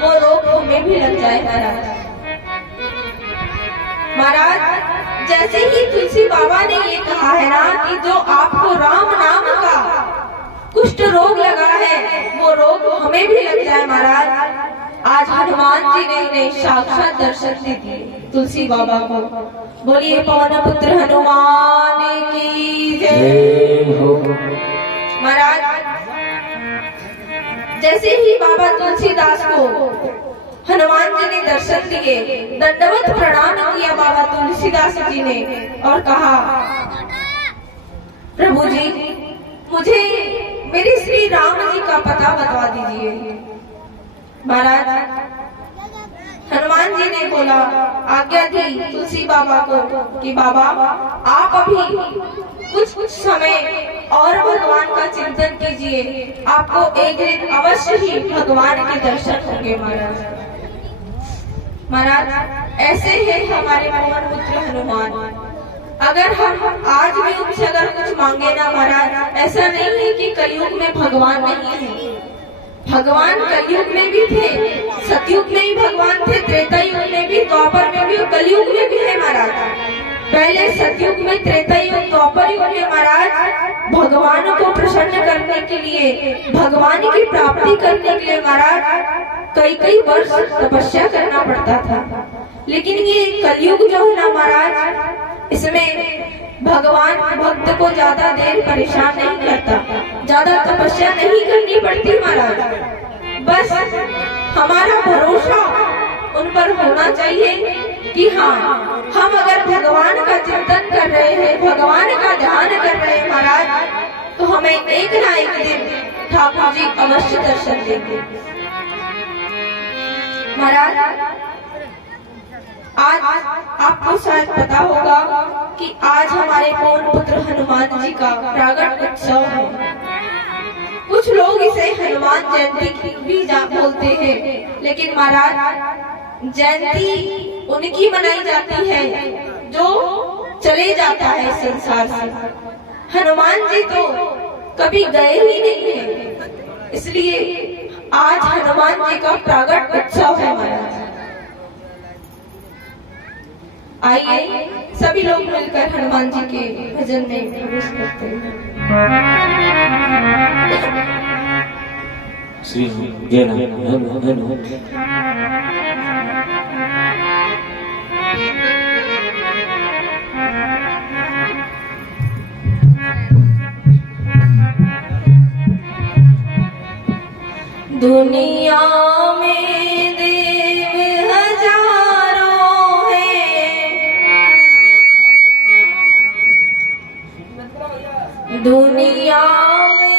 वो रोग हमें भी लग जाए महाराज। महाराज जैसे ही तुलसी बाबा ने ये कहा है ना कि जो आपको राम नाम का कुष्ठ रोग लगा है वो रोग हमें भी लग जाए महाराज। आज हनुमान जी ने इन्हें साक्षात दर्शन दे दिए तुलसी बाबा को। बोलिए पवन पुत्र हनुमान की जय। महाराज जैसे ही बाबा तुलसीदास को हनुमान जी ने दर्शन दिए, दंडवत प्रणाम किया बाबा तुलसीदास जी ने और कहा, प्रभु जी मुझे मेरे श्री राम जी का पता बता दीजिए। महाराज हनुमान जी ने बोला, आज्ञा दी तुलसी बाबा को कि बाबा आप अभी कुछ समय और भगवान का चिंतन कीजिए, आपको एक दिन अवश्य ही भगवान के दर्शन होंगे। महाराज ऐसे है हमारे पवन पुत्र हनुमान। अगर हम आज भी उनसे अगर कुछ मांगे ना महाराज, ऐसा नहीं है कि कलयुग में भगवान नहीं है। भगवान कलयुग में भी थे, सतयुग में भी भगवान थे, त्रेता युग में भी, द्वापर में भी और कलयुग में भी है महाराज। पहले सतयुग में, त्रेता युग, द्वापर युग में महाराज भगवान को प्रसन्न करने के लिए, भगवान की प्राप्ति करने के लिए महाराज कई वर्ष तपस्या करना पड़ता था। लेकिन ये कलयुग जो है ना महाराज, इसमें भगवान भक्त को ज्यादा देर परेशान नहीं करता, ज्यादा तपस्या नहीं करनी पड़ती महाराज। बस हमारा भरोसा उन पर होना चाहिए कि हाँ, हम अगर भगवान का चिंतन कर रहे हैं, भगवान का ध्यान कर रहे हैं महाराज, तो हमें एक ना एक दिन ठाकुर जी अवश्य दर्शन देंगे। महाराज आज आपको शायद पता होगा कि आज हमारे पवन पुत्र हनुमान जी का प्रागट उत्सव है। कुछ लोग इसे हनुमान जयंती भी बोलते हैं, लेकिन महाराज जयंती उनकी मनाई जाती है जो चले जाता है संसार से। हनुमान जी तो कभी गए ही नहीं है, इसलिए आज हनुमान जी का प्रागट उत्सव है महाराज। आइए सभी लोग मिलकर हनुमान जी के भजन में प्रवेश करते हैं। श्री दुनिया में देव हजारों हैं, दुनिया में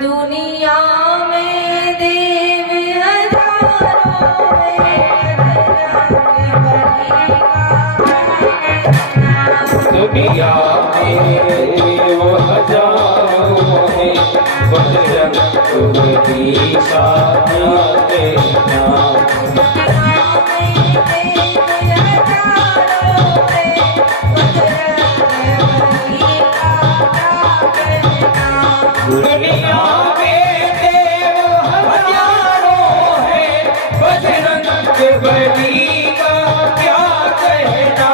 दुनिया में देव हजारों हैं, दुनिया में देव हजारों हैं, बजरंग बली साथे नाम। दुनिया में देव हजारों हैं, बजरंग बली का क्या कहना।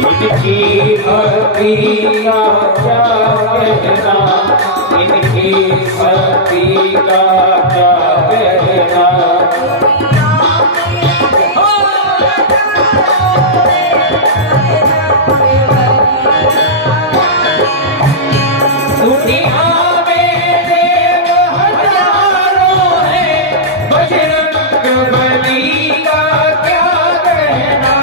इनकी भक्ति का क्या कहना, इनकी भक्ति का क्या कहना। दुनिया में देव हजारों हैं, बजरंग बली का क्या कहना।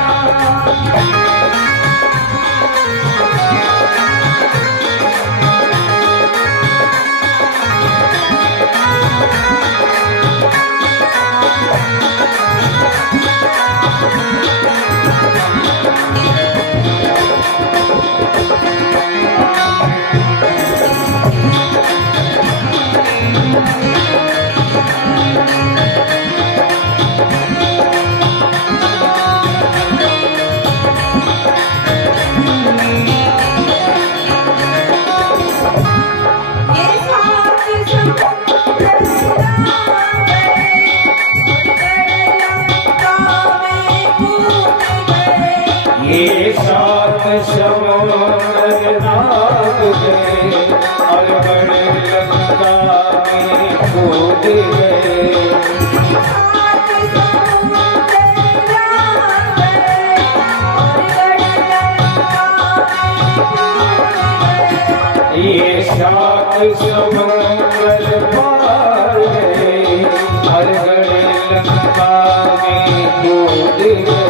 समुंदर पार गए, हर घड़ी लंका में कूद गए।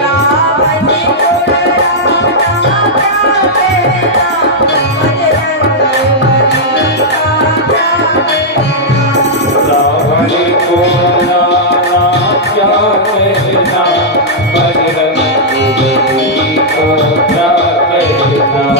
रावण को डराना क्या कहना, बजरंग बली का क्या कहना। रावण को डराना क्या कहना, बजरंग बली को क्या कहना।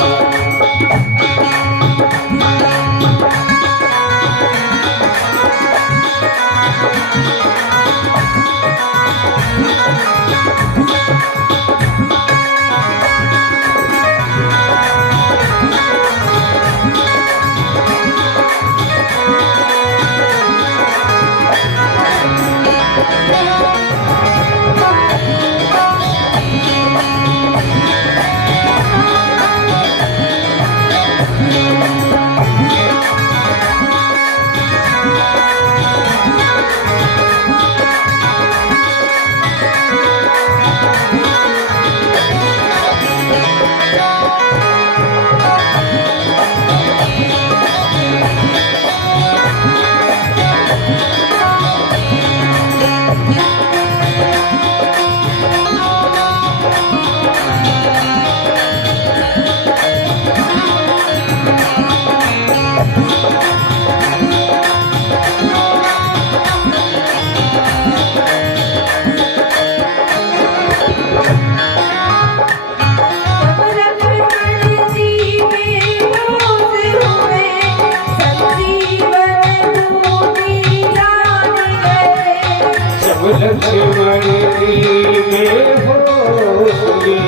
लक्ष्मण जी में होंगे,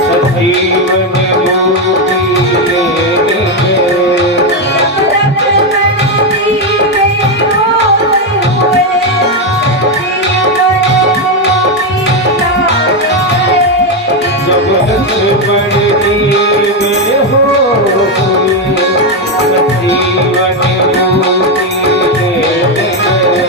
संजीवन मोती लेने गए। जब लक्ष्मण जी में होंगे, संजीवन मोती लेने गए।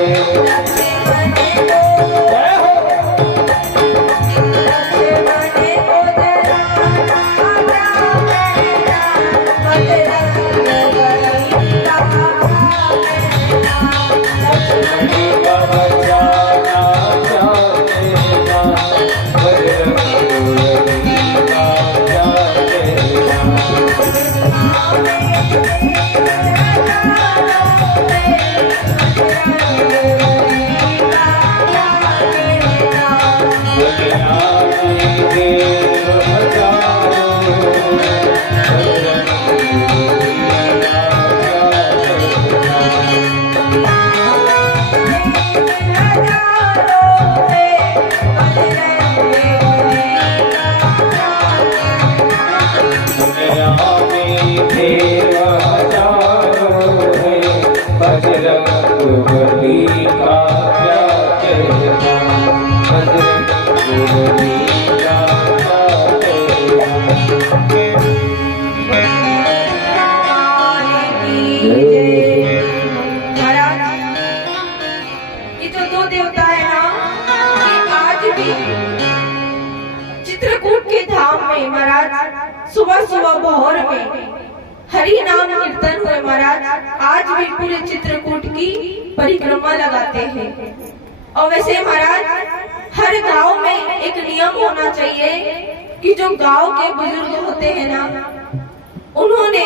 बली का क्या कहना, बजरंग बली का ये जो दो देवता है ना, ये आज भी चित्रकूट के धाम में महाराज सुबह सुबह भोर में हरि नाम कीर्तन हुए महाराज। आज भी पूरे चित्रकूट की परिक्रमा लगाते हैं। और वैसे महाराज हर गांव में एक नियम होना चाहिए कि जो गांव के बुजुर्ग होते हैं ना, उन्होंने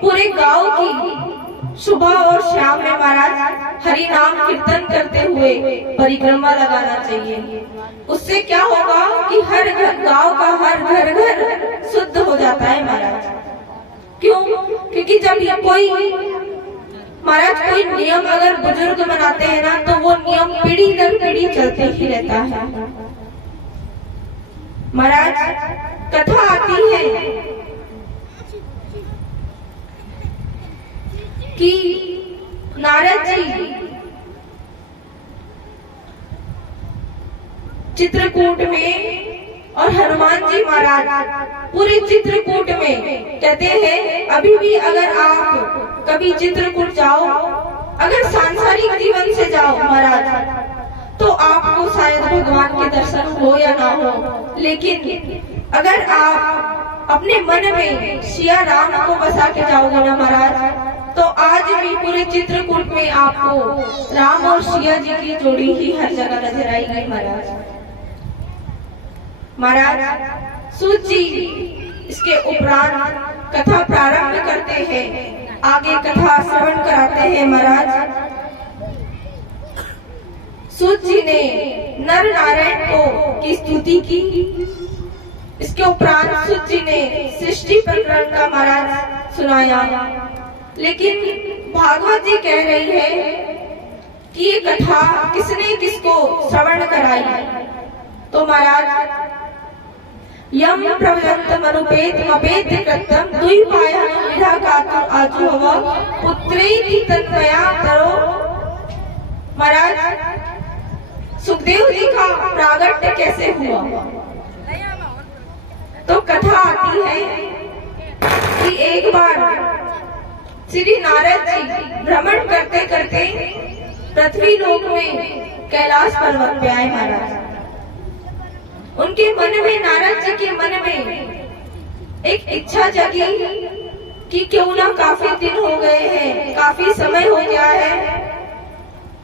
पूरे गांव की सुबह और शाम में महाराज हरि नाम कीर्तन करते हुए परिक्रमा लगाना चाहिए। उससे क्या होगा कि हर गांव का हर घर शुद्ध हो जाता है महाराज। क्यों? क्योंकि जब ये कोई महाराज कोई नियम अगर बुजुर्ग बनाते हैं ना, तो वो नियम पीढ़ी दर पीढ़ी चलते ही रहता है। महाराज कथा आती है कि नारद जी चित्रकूट में और हनुमान जी महाराज पूरे चित्रकूट में कहते हैं, अभी भी अगर आप कभी चित्रकूट जाओ, अगर सांसारिक जीवन से जाओ महाराज, तो आपको शायद भगवान के दर्शन हो या ना हो, लेकिन अगर आप अपने मन में सिया राम को बसा के जाओगे ना महाराज, तो आज भी पूरे चित्रकूट में आपको राम और सिया जी की जोड़ी ही हर जगह नजर आएगी महाराज। महाराज सूत जी इसके उपरांत कथा प्रारंभ करते हैं, आगे कथा श्रवण कराते हैं। महाराज सूत जी ने नर नारायण को की स्तुति की, इसके उपरांत सूत जी ने सृष्टि प्रकरण का महाराज सुनाया। लेकिन भागवत जी कह रही है कि ये कथा किसने किसको श्रवण कराई। तो महाराज यम प्रवदंत मनुपेत मपेत कृतम द्विपायः विधाकातु आजुहव पुत्रेति तन्मया करो। महाराज सुखदेव जी का प्रागट्य कैसे हुआ, तो कथा आती है कि एक बार श्री नारद जी भ्रमण करते करते पृथ्वी लोक में कैलाश पर्वत पे आए। महाराज उनके मन में, नारद जी के मन में एक इच्छा जगी कि क्यों ना काफी दिन हो गए हैं, काफी समय हो गया है,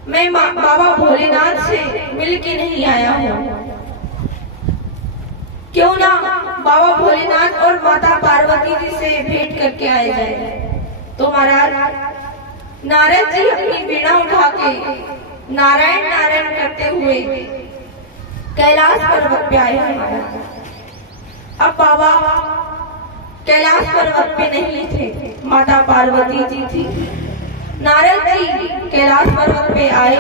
मैं बाबा भोलेनाथ से मिल के नहीं आया हूँ, क्यों ना बाबा भोलेनाथ और माता पार्वती जी से भेंट करके आए जाए। तो महाराज नारद जी अपनी वीणा उठा के नारायण नारायण करते हुए कैलाश पर्वत पे आए हैं। महाराज अब बाबा कैलाश पर्वत पे नहीं थे, माता पार्वती जी थी। नारद जी कैलाश पर्वत पे आए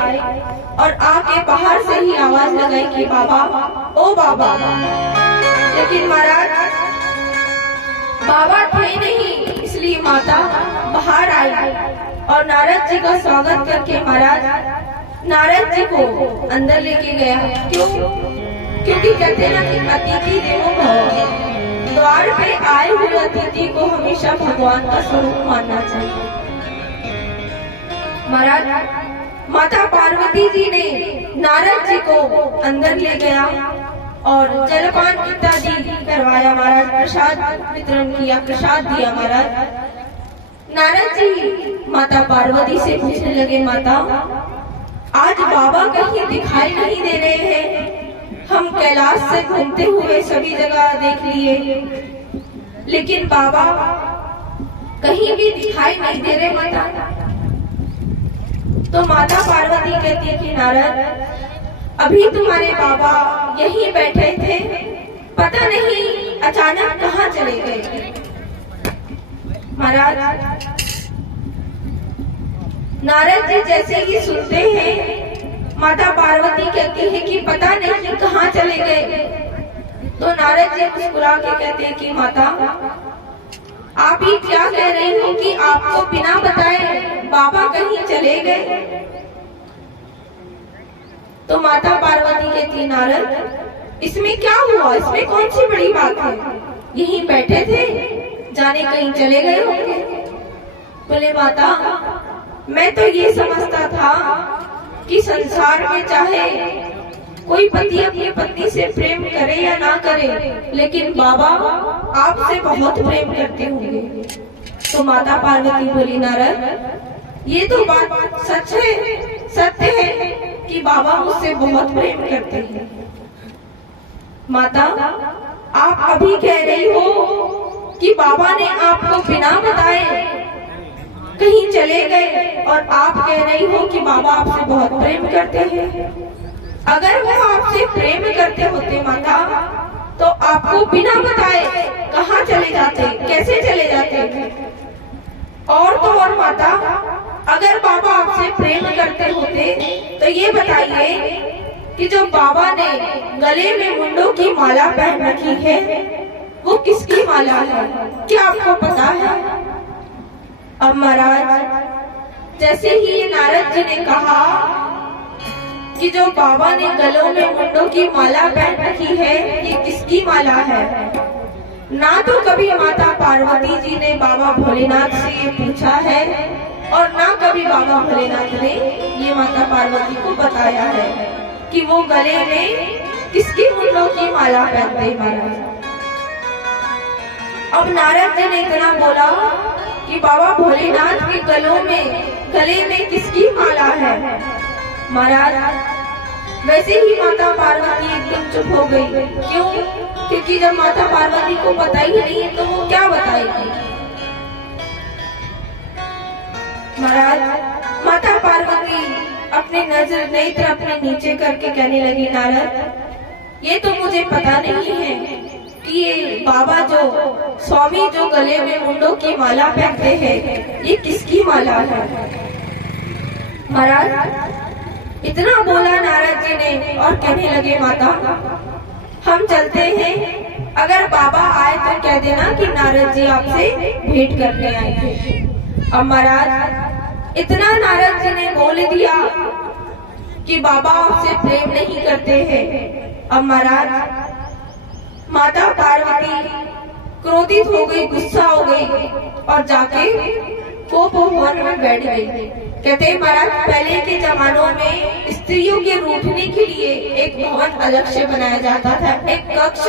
और आके बाहर से ही आवाज लगाई कि बाबा, ओ बाबा। लेकिन महाराज बाबा थे नहीं, इसलिए माता बाहर आई और नारद जी का स्वागत करके महाराज नारद जी को अंदर लेके गया। क्यों? क्योंकि कहते ना कि अतिथि देवो भव, द्वार पे आए हुए अतिथि को हमेशा भगवान का स्वरूप मानना चाहिए। महाराज माता पार्वती जी ने नारद जी को अंदर ले गया और जलपान इत्यादि करवाया। महाराज प्रसाद वितरण किया, प्रसाद दिया। महाराज नारद जी माता पार्वती से पूछने लगे, माता आज बाबा कहीं दिखाई नहीं दे रहे हैं, हम कैलाश से घूमते हुए सभी जगह देख लिए, लेकिन बाबा कहीं भी दिखाई नहीं दे रहे माता। तो माता पार्वती कहती है कि नारद अभी तुम्हारे बाबा यहीं बैठे थे, पता नहीं अचानक कहाँ चले गए। महाराज नारद जी जैसे ही सुनते हैं, माता पार्वती कहती है कि पता नहीं कहाँ चले गए। तो नारद जी मुस्कुरा के कहते हैं कि माता आप ही क्या कह रही हो कि आपको बिना बताए बाबा कहीं चले गए। तो माता पार्वती कहती, नारद इसमें क्या हुआ, इसमें कौन सी बड़ी बात है, यहीं बैठे थे, जाने कहीं चले गए होंगे। बोले माता मैं तो ये समझता था कि संसार में चाहे कोई पति अपनी पत्नी से प्रेम करे या ना करे, लेकिन बाबा आपसे बहुत प्रेम करते होंगे। तो माता पार्वती बोली, नारद ये तो बात सच है, सत्य है कि बाबा मुझसे बहुत प्रेम करते हैं। माता आप अभी कह रही हो कि बाबा ने आपको बिना बताए कहीं चले गए और आप कह रही हो कि बाबा आपसे बहुत प्रेम करते हैं। अगर वो आपसे प्रेम करते होते माता, तो आपको बिना बताए कहाँ चले जाते, कैसे चले जाते। और तो और माता अगर बाबा आपसे प्रेम करते होते तो ये बताइए कि जो बाबा ने गले में मुंडों की माला पहन रखी है वो किसकी माला है, क्या आपको पता है? अब महाराज जैसे ही ये नारद जी ने कहा कि जो बाबा ने गलों में मुंडों की माला पहन रखी है ये किसकी माला है, ना तो कभी माता पार्वती जी ने बाबा भोलेनाथ से ये पूछा है और ना कभी बाबा भोलेनाथ ने ये माता पार्वती को बताया है कि वो गले में किसकी मुंडों की माला पहनते। महाराज अब नारद जी ने इतना बोला कि बाबा भोलेनाथ के गले में किसकी माला है। महाराज वैसे ही माता पार्वती एकदम चुप हो गई। क्यों? क्योंकि जब माता पार्वती को पता ही नहीं है तो वो क्या बताएगी। महाराज माता पार्वती अपने नजर नेत्र अपने नीचे करके कहने लगी, नारद ये तो मुझे पता नहीं है कि ये बाबा जो स्वामी जो गले में मुंडों की माला पहनते हैं ये किसकी माला है। महाराज इतना बोला नारद जी ने और कहने लगे, माता हम चलते हैं, अगर बाबा आए तो कह देना कि नारद जी आपसे भेंट करने आए थे। अब महाराज इतना नारद जी ने बोल दिया कि बाबा आपसे प्रेम नहीं करते हैं। अब महाराज माता पार्वती क्रोधित हो गई, गुस्सा हो गई और जाके कोप भवन में बैठ गई। कहते महाराज पहले के जमानों में स्त्रियों के रूठने के लिए एक भवन अलग से बनाया जाता था, एक कक्ष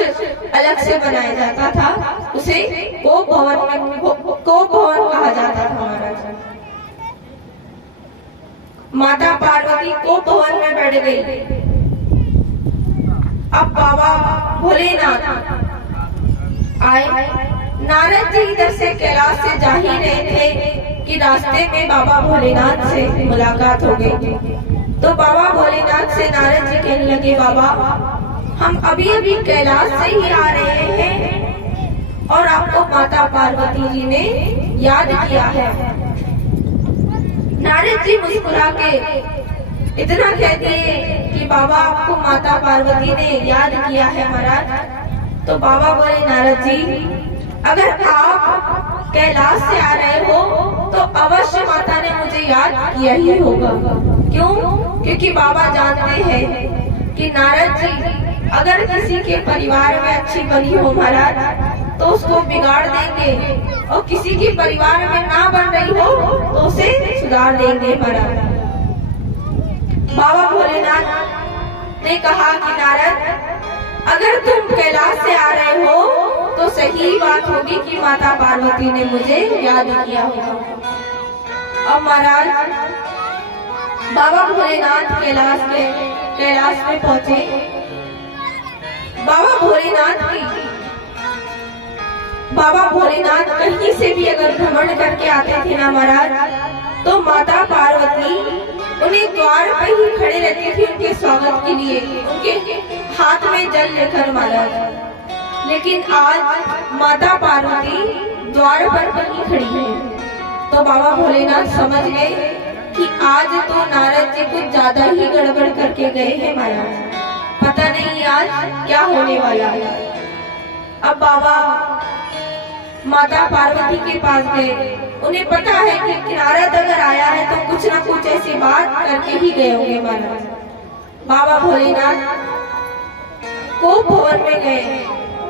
अलग से बनाया जाता था, उसे कोप भवन कहा जाता था। महाराज माता पार्वती कोप भवन में बैठ गई। अब बाबा भोलेनाथ आए। नारद जी इधर से कैलाश से जा ही रहे थे कि रास्ते में बाबा भोलेनाथ से मुलाकात हो गई। तो बाबा भोलेनाथ से नारद जी कहने लगे, बाबा हम अभी अभी कैलाश से ही आ रहे हैं और आपको माता पार्वती जी ने याद किया है। नारद जी मुस्कुरा के इतना कह दिए कि बाबा आपको माता पार्वती ने याद किया है। महाराज तो बाबा बोले, नारद जी अगर आप कैलाश से आ रहे हो तो अवश्य माता ने मुझे याद किया ही होगा। क्यों? क्योंकि बाबा जानते हैं कि नारद जी अगर किसी के परिवार में अच्छी बनी हो महाराज तो उसको बिगाड़ देंगे, और किसी के परिवार में ना बन रही हो तो उसे सुधार देंगे। महाराज बाबा भोलेनाथ ने कहा कि नारद अगर तुम कैलाश से आ रहे हो तो सही बात होगी कि माता पार्वती ने मुझे याद किया होगा। अब महाराज बाबा भोलेनाथ कैलाश में पहुंचे। बाबा भोलेनाथ कहीं से भी अगर भ्रमण करके आते थे ना महाराज तो माता पार्वती उन्हें द्वार पर ही खड़े रहती थी उनके स्वागत के लिए, उनके हाथ में जल लेकर महाराज। लेकिन आज माता पार्वती द्वार पर ही खड़ी है। तो बाबा भोलेनाथ समझ गए कि आज तो नारद जी कुछ ज्यादा ही गड़बड़ करके गए हैं महाराज, पता नहीं आज क्या होने वाला है। अब बाबा माता पार्वती के पास गए। उन्हें पता है कि नारद अगर आया है तो कुछ ना कुछ ऐसी बात करके ही गए होंगे महाराज। बाबा भोलेनाथ कोप भवन में गए,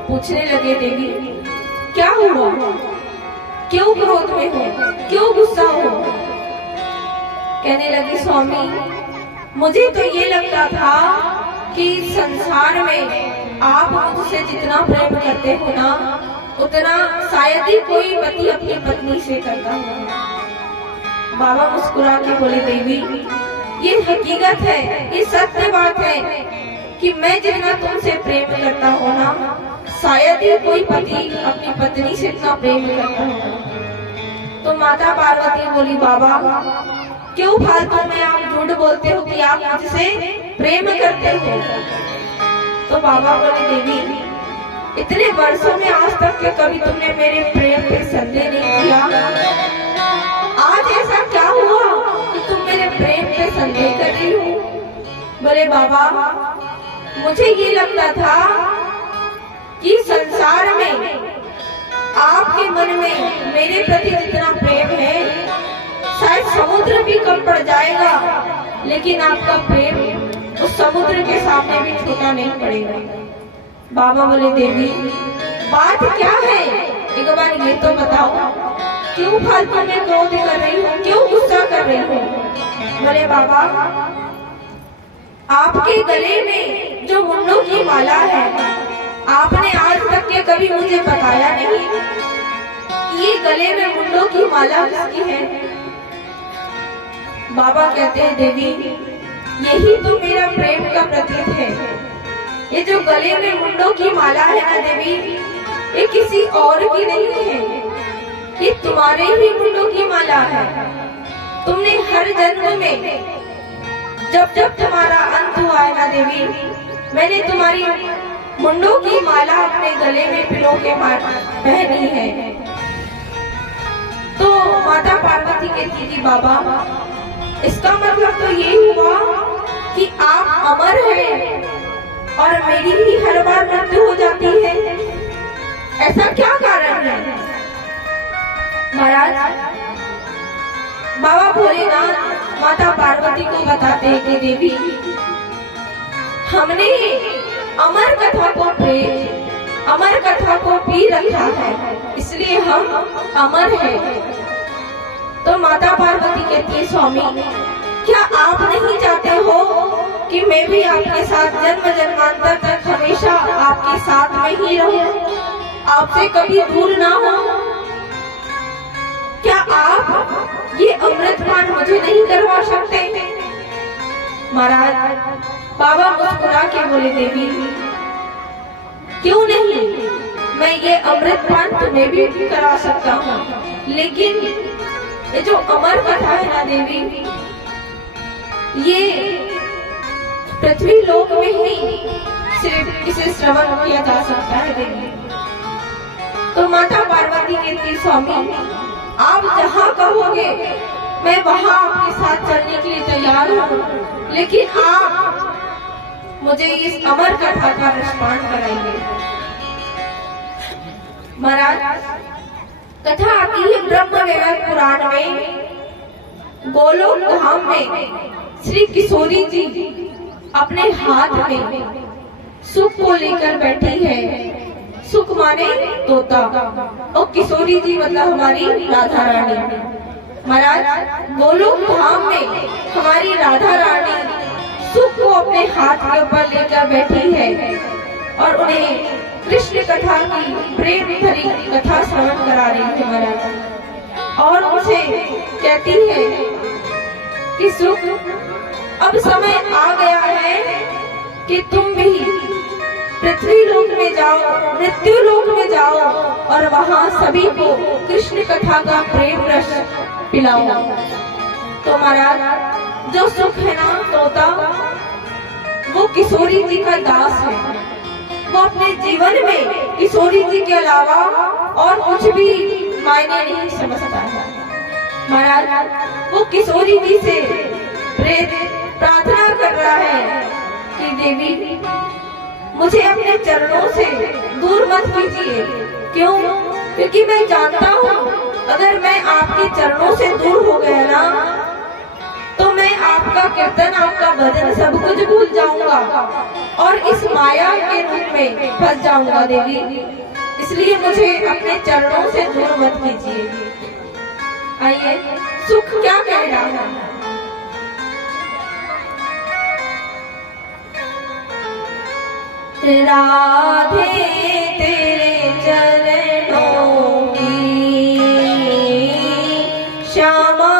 पूछने लगे, देवी क्या हुआ, क्यों क्रोध में हो, क्यों गुस्सा हो। कहने लगी, स्वामी मुझे तो ये लगता था कि संसार में आप मुझसे जितना प्रेम करते हो ना उतना शायद ही कोई पति अपनी पत्नी से करता होगा। बाबा मुस्कुरा के बोले, देवी ये हकीकत है, ये सत्य बात है कि मैं जितना तुमसे प्रेम करता हूँ ना शायद ही कोई पति अपनी पत्नी से इतना प्रेम करता होगा। तो माता पार्वती बोली, बाबा क्यों फालतू में आप झूठ बोलते हो कि आप मुझसे प्रेम करते हो। तो बाबा बोले, देवी इतने वर्षों में आज तक के कभी तुमने मेरे प्रेम पे संदेह नहीं किया, आज ऐसा क्या हुआ कि तुम मेरे प्रेम पे संदेह कर रही हो। बोले, बाबा मुझे ये लगता था कि संसार में आपके मन में मेरे प्रति जितना प्रेम है शायद समुद्र भी कम पड़ जाएगा, लेकिन आपका प्रेम उस समुद्र के सामने भी छोटा नहीं पड़ेगा। बाबा बोले, देवी बात क्या है, एक बार ये तो बताओ, क्यों फालतू में क्रोध कर रही हो, क्यों गुस्सा कर रही हो। बोले, बाबा आपके गले में जो मुंडों की माला है आपने आज तक के कभी मुझे बताया नहीं ये गले में मुंडों की माला किसकी है? बाबा कहते हैं देवी, यही तो मेरा प्रेम का प्रतीक है। ये जो गले में मुंडों की माला है ना देवी, ये किसी और की नहीं है, ये तुम्हारे ही मुंडों की माला है। तुमने हर जन्म में जब जब तुम्हारा अंत हुआ है ना देवी, मैंने तुम्हारी मुंडों की माला अपने गले में पिलो के पहनी है। तो माता पार्वती कहती थी बाबा, इसका मतलब तो ये हुआ कि आप अमर हैं और मेरी ही हर बार मृत्यु हो जाती है, ऐसा क्या कारण है? महाराज, बाबा भोलेनाथ माता पार्वती को बताते हैं कि देवी, हमने अमर कथा को पी रखा है, इसलिए हम अमर हैं। तो माता पार्वती कहती है स्वामी, क्या आप नहीं चाहते हो कि मैं भी आपके साथ जन्म जन्मांतर तक हमेशा आपके साथ में ही रहूं, आपसे कभी दूर ना हो? क्या आप ये अमृतपान मुझे नहीं करवा सकते? महाराज, बाबा मुस्कुरा के बोले देवी, क्यों नहीं, मैं ये अमृतपान तुम्हें भी करा सकता हूँ, लेकिन ये जो अमर कथा है ना देवी, ये पृथ्वी लोक में ही सिर्फ इसे श्रवण किया जा सकता है देवी। तो माता पार्वती कहती, स्वामी आप जहाँ कहोगे मैं वहाँ आपके साथ चलने के लिए तैयार हूँ, लेकिन आप मुझे इस अमर कथा का रसपान कराएंगे। महाराज, कथा आती है ब्रह्म वैवर्त पुराण में, गोलोक धाम में श्री किशोरी जी अपने हाथ में सुख को लेकर बैठी है। सुख माने तोता, और किशोरी जी मतलब हमारी राधा रानी। महाराज, गोलोक धाम में हमारी राधा रानी सुख को अपने हाथ के ऊपर लेकर बैठी है और उन्हें कृष्ण कथा की प्रेम भरी कथा श्रवण करा रही है महाराज, और उनसे कहती है कि सुख, अब समय आ गया है कि तुम भी पृथ्वी लोक में जाओ, मृत्यु लोक में जाओ और वहाँ सभी को कृष्ण कथा का प्रेम रस पिलाओ। तो महाराज, जो सुख है ना तोता, वो किशोरी जी का दास है। वो अपने जीवन में किशोरी जी के अलावा और कुछ भी मायने नहीं समझता है। महाराज, वो किशोरी जी से प्रार्थना कर रहा है कि देवी, मुझे अपने चरणों से दूर मत कीजिए। क्यों? क्योंकि मैं जानता हूँ अगर मैं आपके चरणों से दूर हो गया ना, तो मैं आपका कीर्तन, आपका भजन सब कुछ भूल जाऊंगा और इस माया के रूप में फंस जाऊंगा देवी। इसलिए मुझे अपने चरणों से दूर मत कीजिए। आइए, सुख क्या कह रहा है? राधे तेरे चरणों की श्यामा,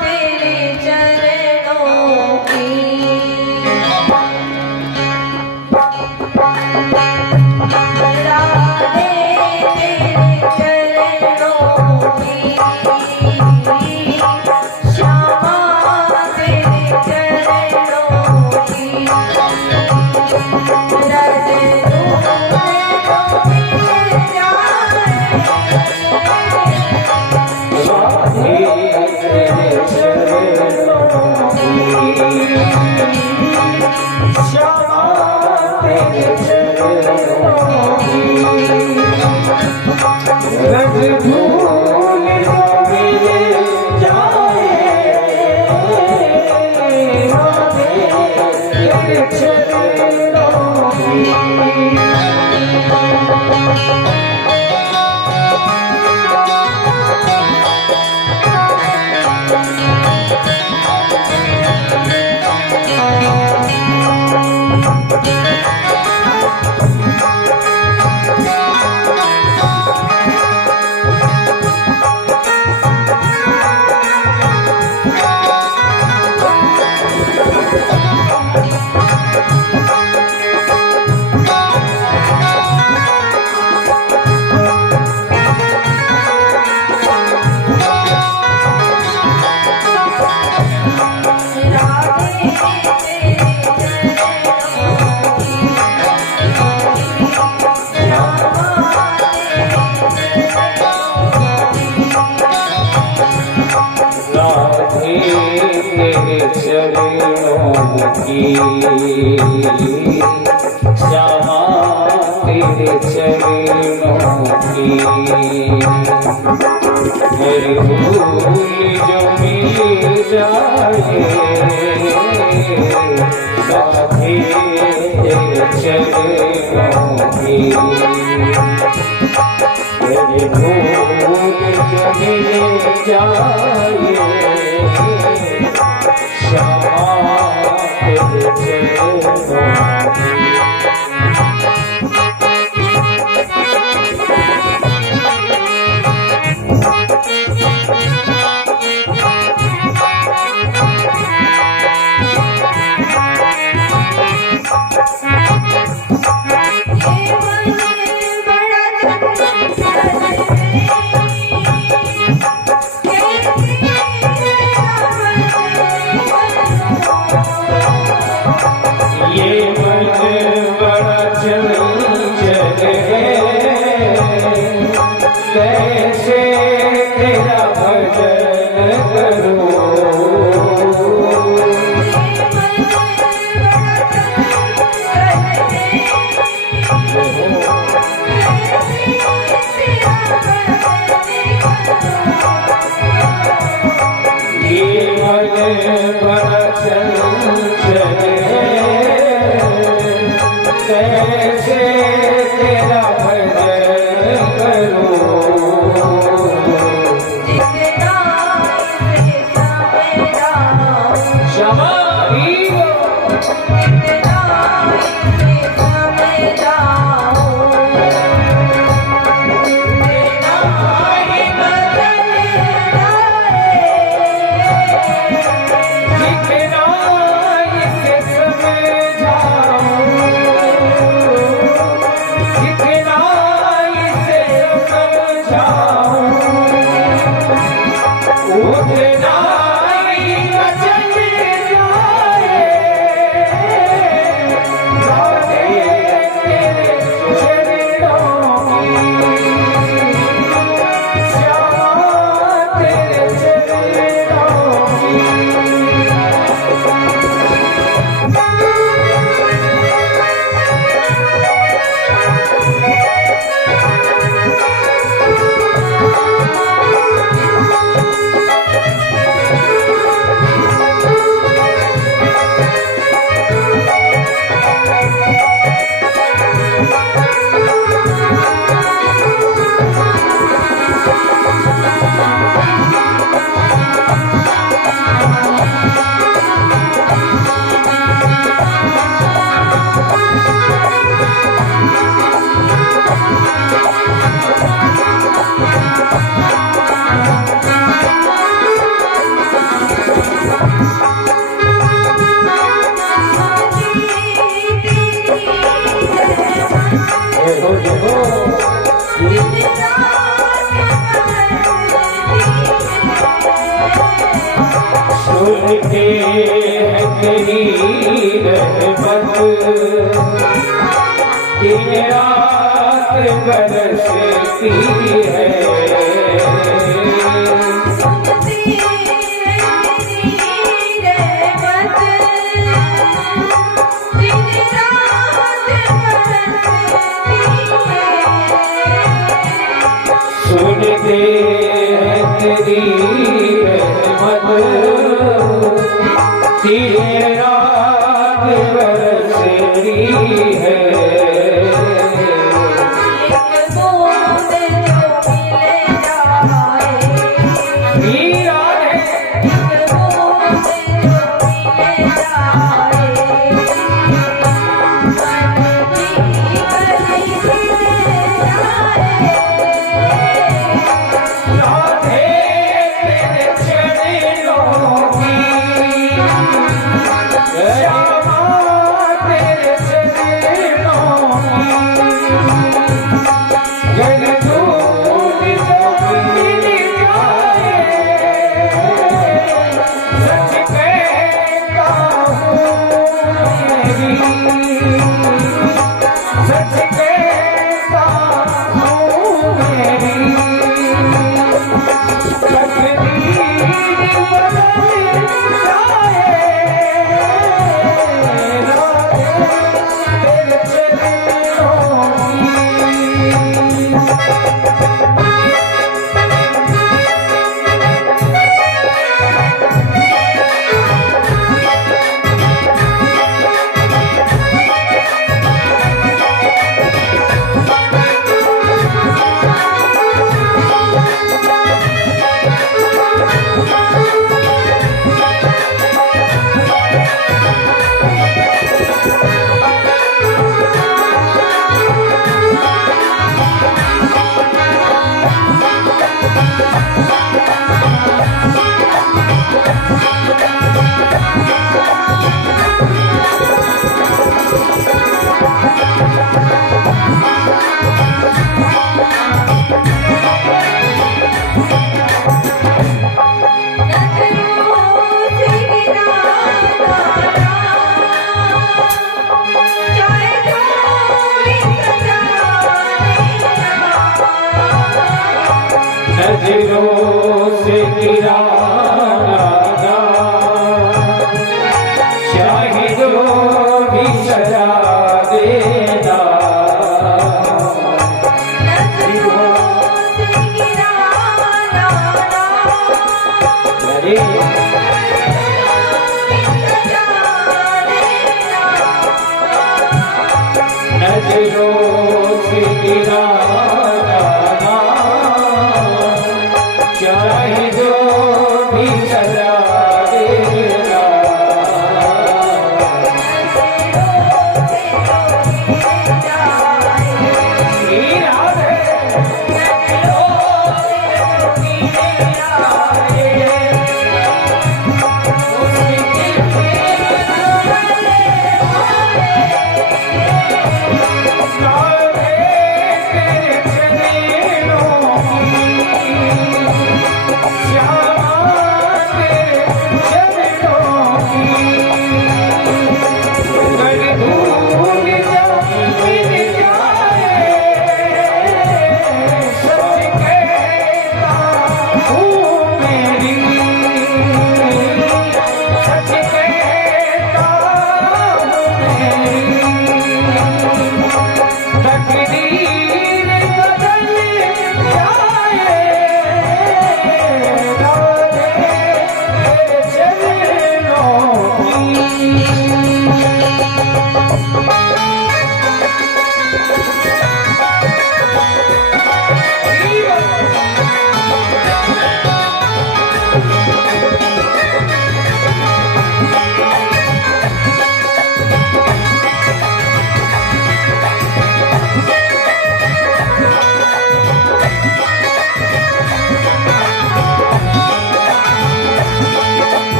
तेरे चरणों की राधे तेरे चरणों की श्यामा, तेरे चरणों की श्यामा तेरे चरणों की मेरी भूल जो मिल जाए साथी तेरे चरणों की मेरी भूल जो मिल जाए श्यामा तेरे चरणों की कैसे तेरा भजन करूं ये मन बड़ा चंचल कैसे तेरा भजन करूं सुनते हैं तेरी रहमत दिन रात बरसती है सुनते हैं तेरी रहमत दिन रात बरसती है श्यामा तेरे नजरों से गिराना चाहे जो भी सजा देना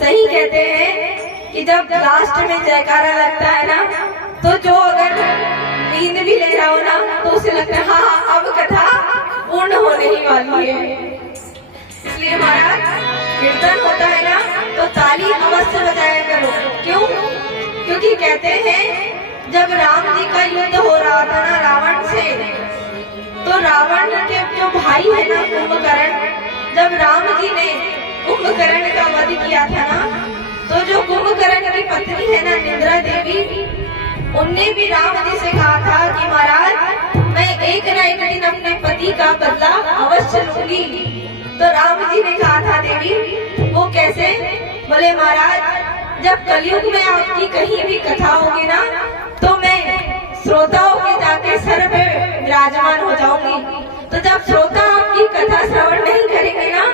सही कहते हैं कि जब लास्ट में जयकारा लगता है ना, तो जो अगर नींद भी ले रहा हो ना, तो उसे लगता है हाँ हाँ अब कथा पूर्ण होने ही वाली है। इसलिए महाराज कीर्तन होता है ना, तो ताली अवश्य बजाया करो। क्यों? क्योंकि कहते हैं जब राम जी का युद्ध हो रहा था ना रावण से, तो रावण के जो भाई है ना कुंभकर्ण, जब राम जी ने कुंभकर्ण का वध किया था ना, तो जो कुंभकर्ण की पत्नी है ना निद्रा देवी, उनने भी राम जी से कहा था कि महाराज मैं एक न एक दिन अपने पति का बदला अवश्य लूंगी। तो राम जी ने कहा था देवी वो कैसे? बोले महाराज जब कलयुग में आपकी कहीं भी कथा होगी ना, तो मैं श्रोताओं के जाके सर पे विराजमान हो जाऊंगी। तो जब श्रोता आपकी कथा श्रवण नहीं करेंगे ना,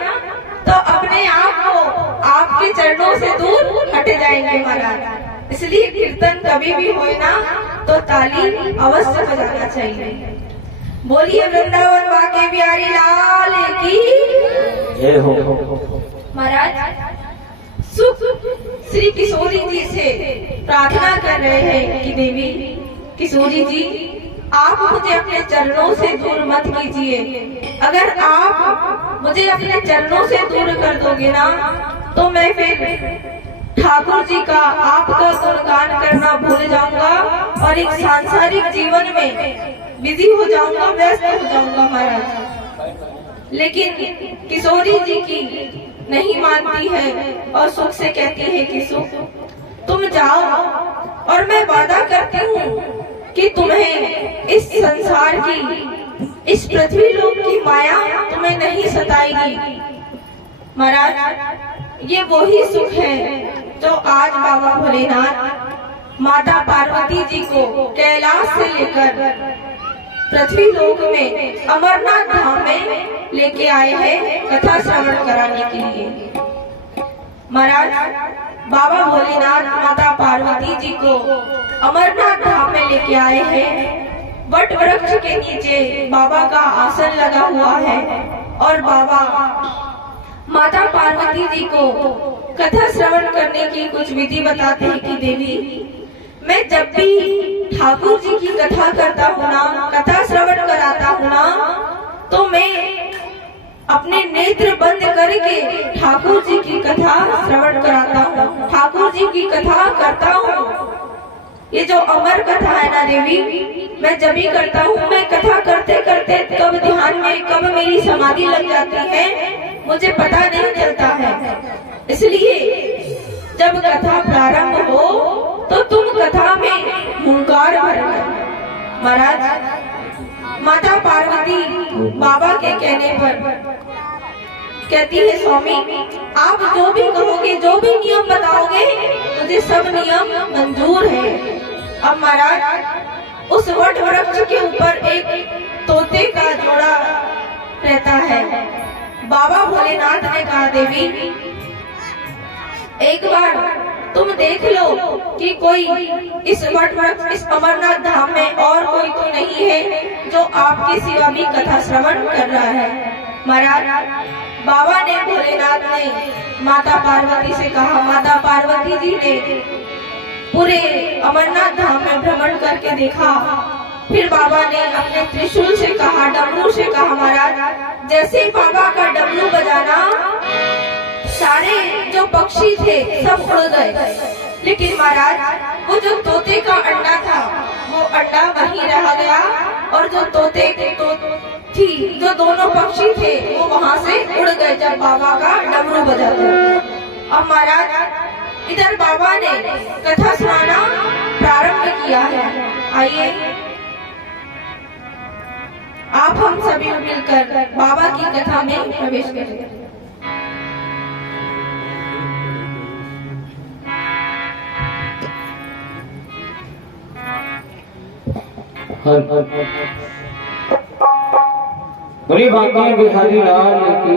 तो अपने आप को आपके चरणों से दूर हट जाएंगे महाराज। इसलिए कीर्तन कभी भी होए ना, तो ताली अवश्य बजाना चाहिए। बोलिए वृंदावन बाके बिहारी लाल की जय हो। महाराज सुख श्री किशोरी जी से प्रार्थना कर रहे हैं कि देवी किशोरी जी, आप मुझे अपने चरणों से दूर मत कीजिए। अगर आप मुझे अपने चरणों से दूर कर दोगे ना, तो मैं फिर ठाकुर जी का, आपका गुणगान करना भूल जाऊंगा और एक सांसारिक जीवन में बिजी हो जाऊंगा, व्यस्त हो जाऊंगा महाराज। लेकिन किशोरी जी की नहीं मानती है और सुख से कहती है कि सुख तुम जाओ, और मैं वादा करती हूँ कि तुम्हें इस संसार की, इस पृथ्वी लोक की माया तुम्हें नहीं सताएगी। महाराज, ये वही सुख है जो आज बाबा भोलेनाथ माता पार्वती जी को कैलाश से लेकर पृथ्वी लोक में अमरनाथ धाम में लेके आए हैं कथा श्रवण कराने के लिए। महाराज, बाबा भोलेनाथ माता पार्वती जी को अमरनाथ धाम में लेके आए हैं। वट वृक्ष के नीचे बाबा का आसन लगा हुआ है और बाबा माता पार्वती जी को कथा श्रवण करने की कुछ विधि बताते हैं कि देवी, मैं जब भी ठाकुर जी की कथा करता हूँ ना, कथा श्रवण कराता हूँ ना, तो मैं अपने नेत्र बंद करके ठाकुर जी की कथा श्रवण कराता हूँ, ठाकुर जी की कथा करता हूँ। ये जो अमर कथा है ना देवी, मैं जब भी करता हूँ, मैं कथा करते करते कब ध्यान में, कब मेरी समाधि लग जाती है, मुझे पता नहीं चलता है। इसलिए जब कथा प्रारंभ हो तो तुम कथा में हुंकार भरना। महाराज, माता पार्वती बाबा के कहने पर कहती है, स्वामी आप जो भी कहोगे, जो भी नियम बताओगे, मुझे सब नियम मंजूर है। अब महाराज, उस वट वृक्ष के ऊपर एक तोते का जोड़ा रहता है। बाबा भोलेनाथ ने कहा, देवी एक बार तुम देख लो कि कोई इस वट वृक्ष, इस अमरनाथ धाम में और कोई तो नहीं है जो आपके सिवा भी कथा श्रवण कर रहा है। महाराज, बाबा ने, भोलेनाथ ने माता पार्वती से कहा। माता पार्वती जी ने पूरे अमरनाथ धाम में भ्रमण करके देखा। फिर बाबा ने अपने त्रिशूल से कहा, डमरू से कहा। महाराज, जैसे बाबा का डमरू बजाना, सारे जो पक्षी थे सब उड़ गए, लेकिन महाराज वो जो तोते का अंडा था, वो अंडा वहीं रह गया, और जो तोते थी, जो दोनों पक्षी थे, वो वहां से उड़ गए जब बाबा का डमरू बजा था। अब महाराज, इधर बाबा ने कथा सुनाना प्रारंभ किया है। आइए आप हम सभी मिलकर बाबा की कथा में प्रवेश करें। बोली बांके बिहारी लाल की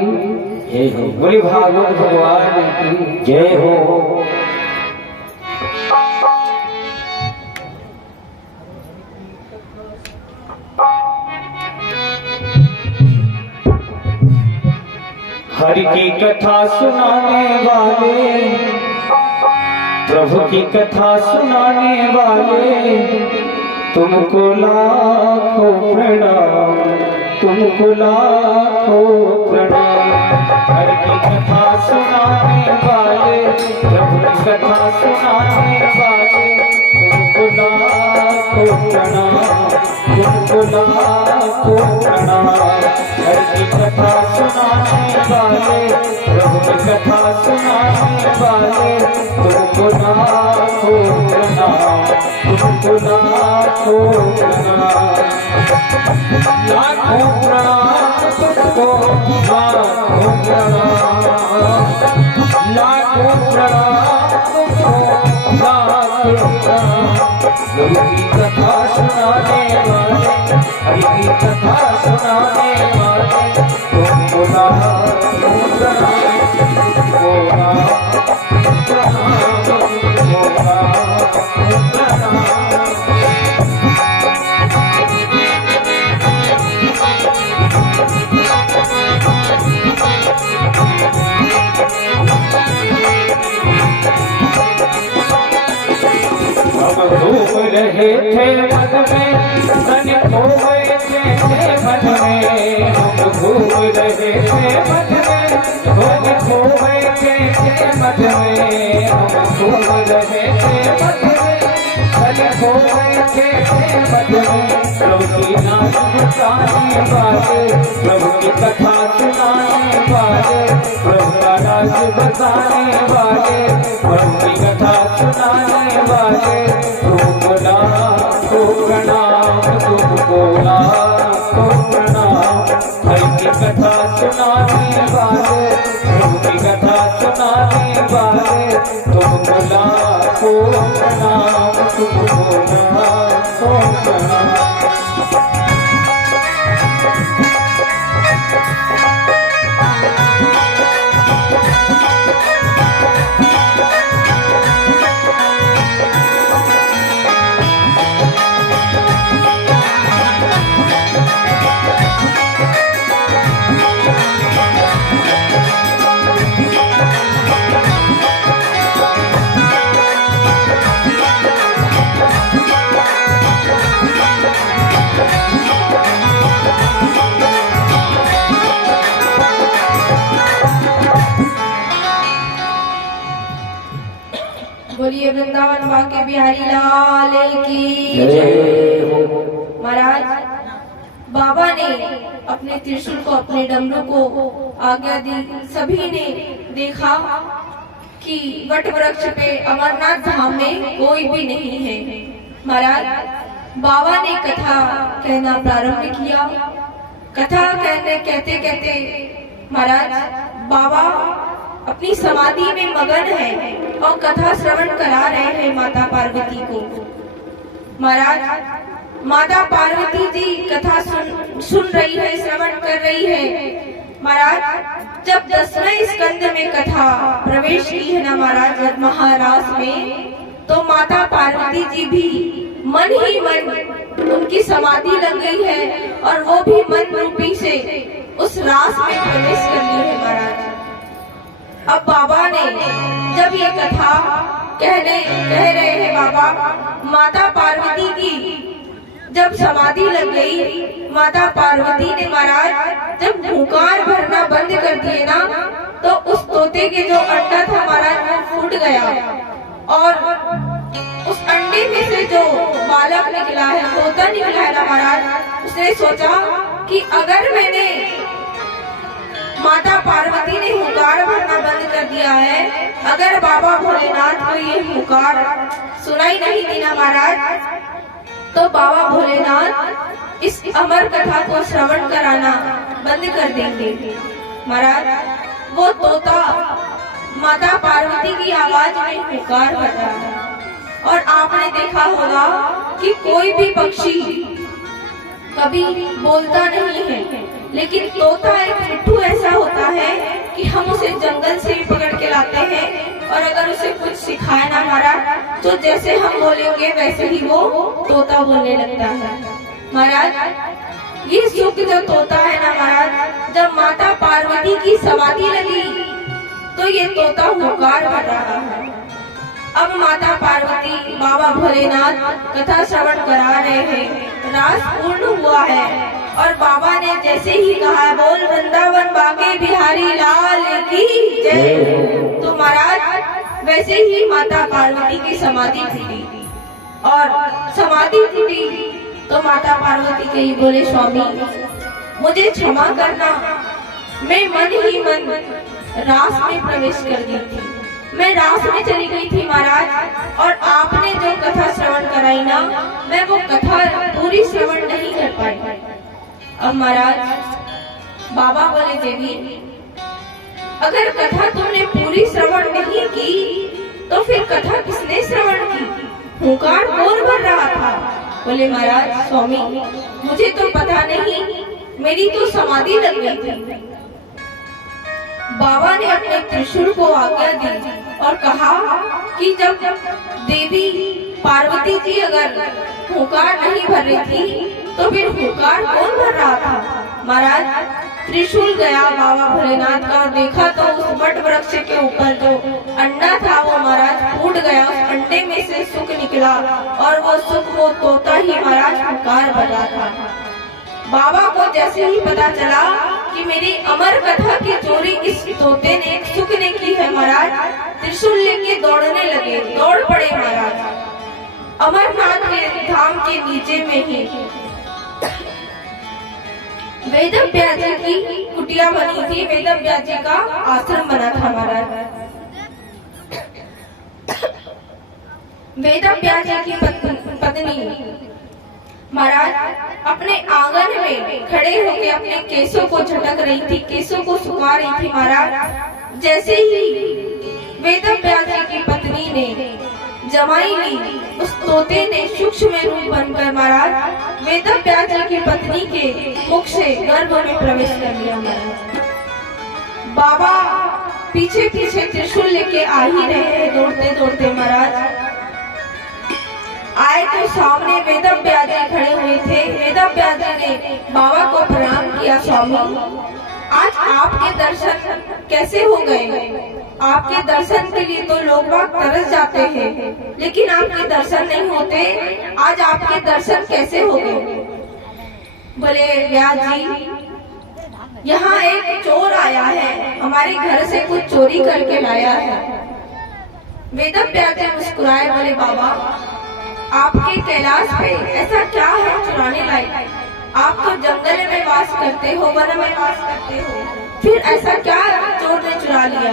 जय हो, बोली भागवत भगवान की जय हो। हरि की कथा सुनाने वाले, प्रभु की कथा सुनाने वाले, तुमको लाखों प्रणाम, तुमको लाखों प्रणाम। हरि की कथा सुनाने वाले, प्रभु की कथा सुनाने वाले, तुमको लाखों प्रणाम, तुमको लाखों प्रणाम। हरि की कथा सुनाने वाले, प्रभु की कथा सुनाने वाले, तुमको लाखों प्रणाम, तुमको लाखों प्रणाम। लाखों प्रणाम तुमको, लाखों प्रणाम, लाखों प्रणाम तुमको, लाखों प्रणाम। प्रभु की कथा सुनाने वाले, हरि की कथा सुनाने वाले, तुमको लाखों प्रणाम, तुमको लाखों प्रणाम, तुमको लाखों प्रणाम। अब धूप रहे रहे थे मन में, सन खो गए थे मन में, हम घूम रहे थे मन में, सन खो गए थे मन में, हम घूम रहे थे मन में, सन खो गए थे मन में। प्रभु की नाम बताने वाले, प्रभु की कथा सुनाने वाले, प्रभु का राज बताने वाले, प्रभु की कथा सुनाने वाले, तुमको प्रणाम, तुमको प्रणाम। हरि की कथा सुनाने वाले, प्रभु की कथा सुनाने वाले, तुमको प्रणाम, तुमको प्रणाम। बोलिए वृंदावन बाके बिहारी लाल की जय। महाराज, बाबा ने अपने त्रिशूल को, अपने डमरू को आज्ञा दी। सभी ने देखा कि वट वृक्ष पे अमरनाथ धाम में कोई भी नहीं है। महाराज, बाबा ने कथा कहना प्रारंभ किया। कथा कहते कहते महाराज, बाबा अपनी समाधि में मगन है और कथा श्रवण करा रहे हैं माता पार्वती को। महाराज, माता पार्वती जी कथा सुन रही है, श्रवण कर रही है। महाराज, जब 10वें स्कंद में कथा प्रवेश की है ना महाराज महाराज में, तो माता पार्वती जी भी मन ही मन उनकी समाधि लग गई है और वो भी मन रूपी से उस रास में प्रवेश कर ली है। महाराज, अब बाबा ने जब ये कथा कह रहे हैं, बाबा माता पार्वती की जब समाधि लग गई, माता पार्वती ने महाराज जब हुंकार भरना बंद कर दिए ना, तो उस तोते के जो अंडा था महाराज वो फूट गया और उस अंडे में से जो बालक निकला है, तोता निकला है ना महाराज, उसने सोचा कि अगर मैंने माता पार्वती ने हुंकार भरना बंद कर दिया है, अगर बाबा भोलेनाथ को ये हुंकार सुनाई नहीं देना महाराज, तो बाबा भोलेनाथ इस अमर कथा को श्रवण कराना बंद कर देंगे। महाराज, वो तोता माता पार्वती की आवाज में हुंकार भर रहा है। और आपने देखा होगा कि कोई भी पक्षी कभी बोलता नहीं है, लेकिन तोता एक मिट्ठू ऐसा होता है कि हम उसे जंगल से भी पकड़ के लाते हैं और अगर उसे कुछ सिखाए ना महाराज, तो जैसे हम बोलेंगे वैसे ही वो तोता बोलने लगता है। महाराज, ये सुख जो तोता है ना महाराज, जब माता पार्वती की समाधि लगी तो ये तोता हुंकार भर रहा है। अब माता पार्वती, बाबा भोलेनाथ कथा श्रवण करा रहे हैं, रास पूर्ण हुआ है और बाबा ने जैसे ही कहा, बोल वृंदावन बाके बिहारी लाल की जय, तो महाराज वैसे ही माता पार्वती की समाधि टूटी और समाधि टूटी तो माता पार्वती कही, बोले स्वामी मुझे क्षमा करना, मैं मन ही मन रास में प्रवेश कर गई थी, मैं रास में चली गई थी महाराज, और आपने जो कथा श्रवण कराई ना, मैं वो कथा पूरी श्रवण नहीं कर पाई। अब महाराज बाबा बोले, देवी अगर कथा तुमने पूरी श्रवण नहीं की तो फिर कथा किसने श्रवण की, हुंकार कौन भर रहा था? बोले महाराज स्वामी मुझे तो पता नहीं, मेरी तो समाधि लग गई थी। बाबा ने अपने त्रिशूल को आज्ञा दी और कहा कि जब देवी पार्वती जी अगर हुंकार नहीं भर रही थी तो फिर हुंकार कौन भर रहा था? महाराज त्रिशूल गया बाबा भोलेनाथ का, और देखा तो उस वट वृक्ष के ऊपर जो अंडा था वो महाराज फूट गया। उस अंडे में से सुख निकला, और वो सुख वो तोता ही महाराज पुकार बजा था। बाबा को जैसे ही पता चला कि मेरी अमर कथा की चोरी इस तोते ने, सुख ने की है महाराज, त्रिशूल लेके दौड़ने लगे, दौड़ पड़े महाराज। अमरनाथ के धाम के नीचे में ही वेदव्यास जी की कुटिया बनी थी, वेदव्यास जी का आश्रम बना था महाराज। वेदव्यास जी की पत्नी महाराज अपने आंगन में खड़े होकर अपने केसों को झटक रही थी, केसों को सुखा रही थी महाराज। जैसे ही वेदव्यास जी की पत्नी ने जमाई ली, उस तोते ने सूक्ष्म रूप बनकर महाराज वेदव्यास जी की पत्नी के मुख से गर्भ में प्रवेश कर लिया महाराज। बाबा पीछे पीछे त्रिशूल लेके आ ही रहे हैं, दौड़ते दौड़ते महाराज आए तो सामने वेदव्यास जी खड़े हुए थे। वेदव्यास जी ने बाबा को प्रणाम किया, स्वामी आज आपके दर्शन कैसे हो गए? आपके दर्शन के लिए तो लोग बाग तरस जाते हैं, लेकिन आपके दर्शन नहीं होते, आज आपके दर्शन कैसे हो गए? बोले व्यास जी यहाँ एक चोर आया है, हमारे घर से कुछ चोरी करके लाया है। वेदव्यास जी मुस्कुराए, बोले बाबा आपके कैलाश पे ऐसा क्या है चुराने लायक? आप तो जंगल में वास करते हो, वन में वास करते हो, फिर ऐसा क्या चोर ने चुरा लिया?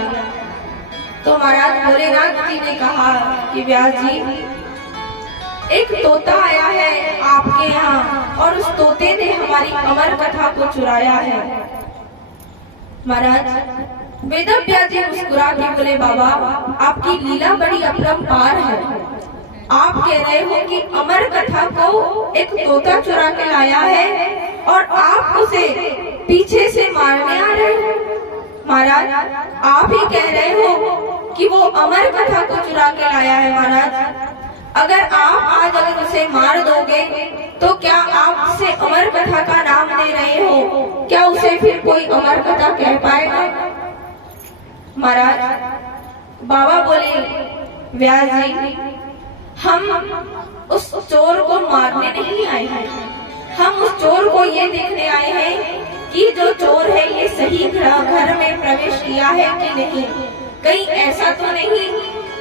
तो महाराज भोलेनाथ जी ने कहा कि व्यास जी एक तोता आया है आपके यहाँ, और उस तोते ने हमारी अमर कथा को चुराया है। महाराज वेदव्यास जी मुस्कुरा के बोले बाबा आपकी लीला बड़ी अपरंपार है। आप कह रहे हो कि अमर कथा को एक तोता चुरा के लाया है, और आप उसे पीछे से मारने आ रहे हो। महाराज आप ही कह रहे हो कि वो अमर कथा को चुरा के लाया है। महाराज अगर आप आज अगर उसे मार दोगे तो क्या आप उसे अमर कथा का नाम दे रहे हो? क्या उसे फिर कोई अमर कथा कह पाएगा? महाराज बाबा बोले व्यास जी हम उस चोर को मारने नहीं आए हैं, हम उस चोर को ये देखने आए हैं कि जो चोर है ये सही घर में प्रवेश किया है कि नहीं। कहीं ऐसा तो नहीं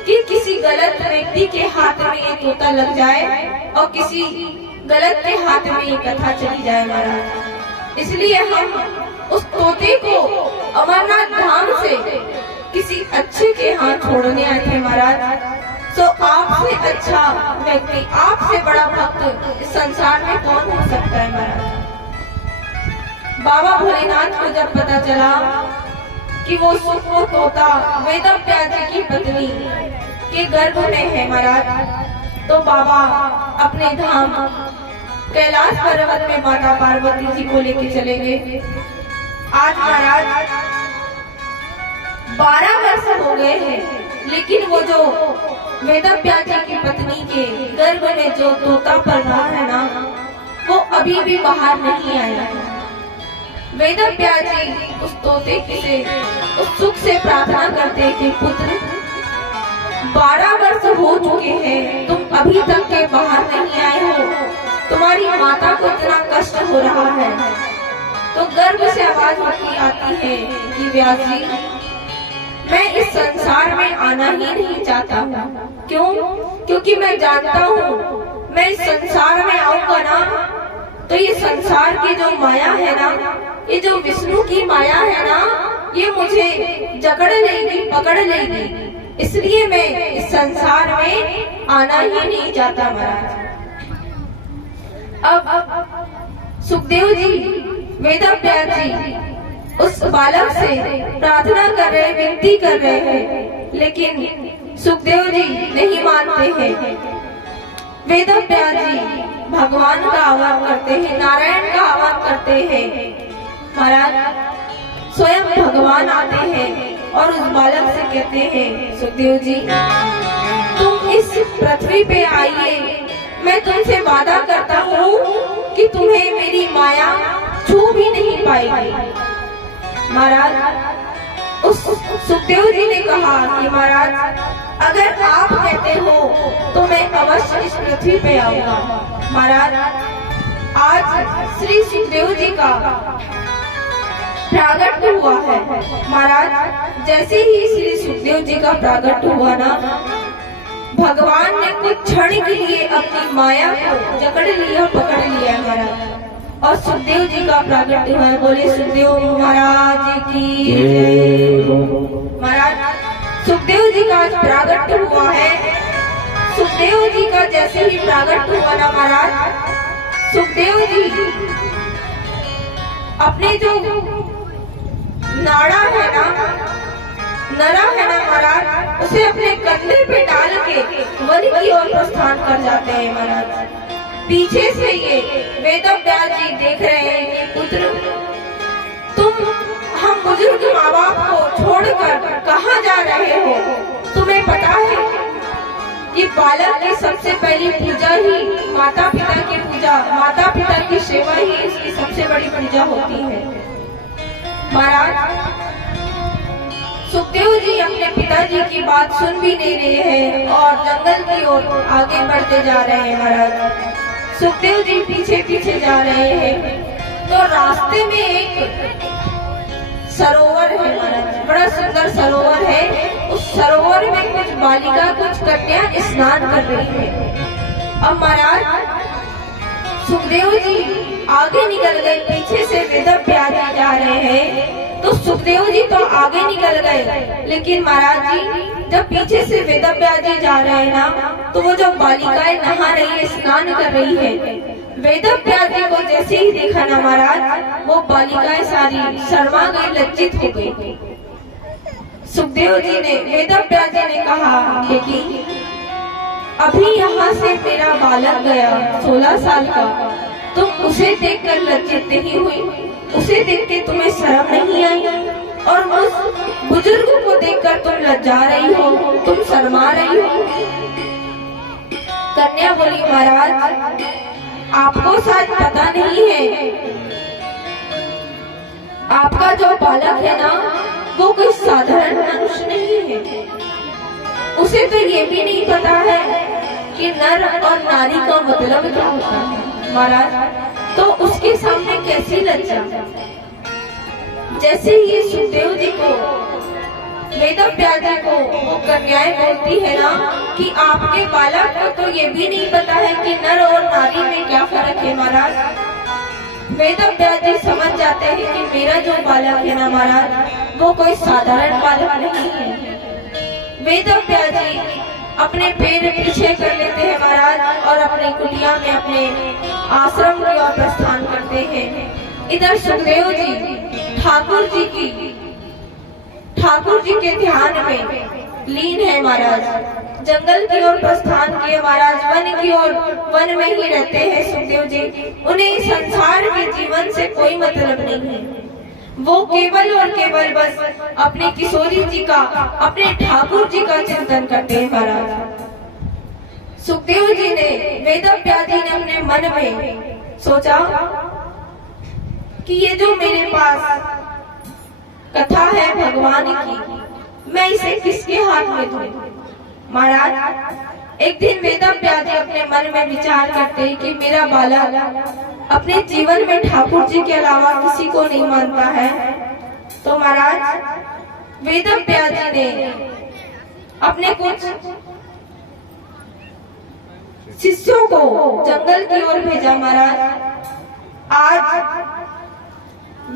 कि किसी गलत व्यक्ति के हाथ में ये तोता लग जाए और किसी गलत के हाथ में ये कथा चली जाए महाराज। इसलिए हम उस तोते को अमरनाथ धाम से किसी अच्छे के हाथ छोड़ने आए थे महाराज। तो आपसे अच्छा व्यक्ति, आपसे बड़ा भक्त इस संसार में कौन हो सकता है महाराज। बाबा भोलेनाथ को जब पता चला कि वो सुख वो तोता वेदव्यास जी की पत्नी के गर्भ में है महाराज, तो बाबा अपने धाम कैलाश पर्वत में माता पार्वती जी को लेके चले गए। आज महाराज 12 वर्ष हो गए हैं, लेकिन वो जो वेदव्यास जी की पत्नी के गर्भ में जो तोता पल रहा है ना, वो अभी भी बाहर नहीं आया। वेदव्यास जी उस तोते से उस सुख से प्रार्थना करते कि पुत्र 12 वर्ष हो चुके हैं, तुम अभी तक के बाहर नहीं आए हो, तुम्हारी माता को इतना कष्ट हो रहा है। तो गर्भ से आवाज आती है कि व्यास जी मैं इस संसार में आना ही नहीं चाहता हूँ। क्यों? क्योंकि मैं जानता हूँ मैं इस संसार में आऊंगा ना तो ये संसार की जो माया है ना, ये जो विष्णु की माया है ना, ये मुझे जकड़ लेगी, पकड़ लेगी। इसलिए मैं इस संसार में आना ही नहीं चाहता महाराज। अब सुखदेव जी वेदव्यास जी उस बालक से प्रार्थना कर रहे, विनती कर रहे हैं, लेकिन सुखदेव जी नहीं मानते हैं। वेदव्यास जी भगवान का आह्वान करते हैं, नारायण का आह्वान करते हैं। महाराज स्वयं भगवान आते हैं और उस बालक से कहते हैं सुखदेव जी तुम इस पृथ्वी पे आइए, मैं तुमसे वादा करता हूँ कि तुम्हें मेरी माया छू भी नहीं पाएगी। महाराज उस सुखदेव जी ने कहा कि महाराज अगर आप कहते हो तो मैं अवश्य इस पृथ्वी पे आऊंगा। महाराज आज श्री सुखदेव जी का प्रागट हुआ है। महाराज जैसे ही श्री सुखदेव जी का प्रागट हुआ ना, भगवान ने कुछ क्षण के लिए अपनी माया को जकड़ लिया, पकड़ लिया महाराज, और सुखदेव जी का प्रागट हुआ है। बोले सुखदेव महाराज की जय। महाराज सुखदेव जी का प्रागट हुआ है। सुखदेव जी का जैसे ही प्रागट हुआ ना महाराज, सुखदेव जी अपने जो नाड़ा है ना, नरा है ना महाराज, उसे अपने कंधे पे डाल के वन की ओर प्रस्थान कर जाते हैं महाराज। पीछे से ये वेदव्यास जी देख रहे हैं कि पुत्र तुम हम बुजुर्ग माँ बाप को छोड़कर कहाँ जा रहे हो? तुम्हें पता है कि बालक की सबसे पहली पूजा ही माता पिता की पूजा, माता पिता की सेवा ही इसकी सबसे बड़ी पूजा होती है। महाराज सुखदेव जी अपने पिताजी की बात सुन भी नहीं रहे हैं और जंगल की ओर आगे बढ़ते जा रहे हैं। महाराज सुखदेव जी पीछे पीछे जा रहे हैं तो रास्ते में एक सरोवर है महाराज, बड़ा सुंदर सरोवर है। उस सरोवर में कुछ बालिका, कुछ कन्या स्नान कर रही है। अब महाराज सुखदेव जी आगे निकल गए, पीछे से वेदव्यास जी जा रहे हैं। तो सुखदेव जी तो आगे निकल गए, लेकिन महाराज जी जब पीछे से वेदव्यास जी जा रहे हैं ना, तो वो जो बालिकाएं नहा रही है, स्नान कर रही है, वेदव्यास जी को जैसे ही देखा ना महाराज, वो बालिकाएं सारी शर्मा गई, लज्जित हो गई। सुखदेव जी ने, वेदव्यास जी ने कहा कि अभी यहाँ से मेरा बालक गया 16 साल का, तुम उसे देखकर लज्जित नहीं हुई? उसे देख के तुम्हें शर्म नहीं आई? और उस बुजुर्ग को देखकर तुम लज्जा रही हो, तुम शर्मा रही हो? कन्या बोली महाराज आपको शायद पता नहीं है, आपका जो बालक है ना, वो कोई साधारण मनुष्य नहीं है। उसे तो ये भी नहीं पता है कि नर और नारी का मतलब क्या होता है। महाराज तो उसके सामने कैसी लज्जा। जैसे ये सुखदेव जी को, वेदव्यास जी को वो कन्याएं बोलती है ना कि आपके बालक को तो ये भी नहीं पता है कि नर और नारी में क्या फर्क है। महाराज वेदव्यास जी समझ जाते हैं कि मेरा जो बालक है ना महाराज, वो कोई साधारण बालक नहीं है। वेदव्यास जी अपने पैर पीछे कर लेते हैं महाराज और अपने कुटिया में, अपने आश्रम की ओर प्रस्थान करते हैं। इधर सुखदेव जी ठाकुर जी के ध्यान में लीन है महाराज। जंगल की ओर प्रस्थान किए महाराज, वन की ओर, वन में ही रहते हैं सुखदेव जी। उन्हें संसार के जीवन से कोई मतलब नहीं है। वो केवल और केवल बस अपने किशोरी जी का, अपने ठाकुर जी का चिंतन करते हैं महाराज। सुखदेव जी ने, वेदव्यास जी ने अपने मन में सोचा कि ये जो मेरे पास कथा है भगवान की, मैं इसे किसके हाथ में दूं? महाराज एक दिन वेदव्यास जी अपने मन में विचार करते हैं कि मेरा बालक अपने जीवन में ठाकुर जी के अलावा किसी को नहीं मानता है। तो महाराज वेदव्यास जी ने अपने कुछ शिष्यों को जंगल की ओर भेजा। महाराज आज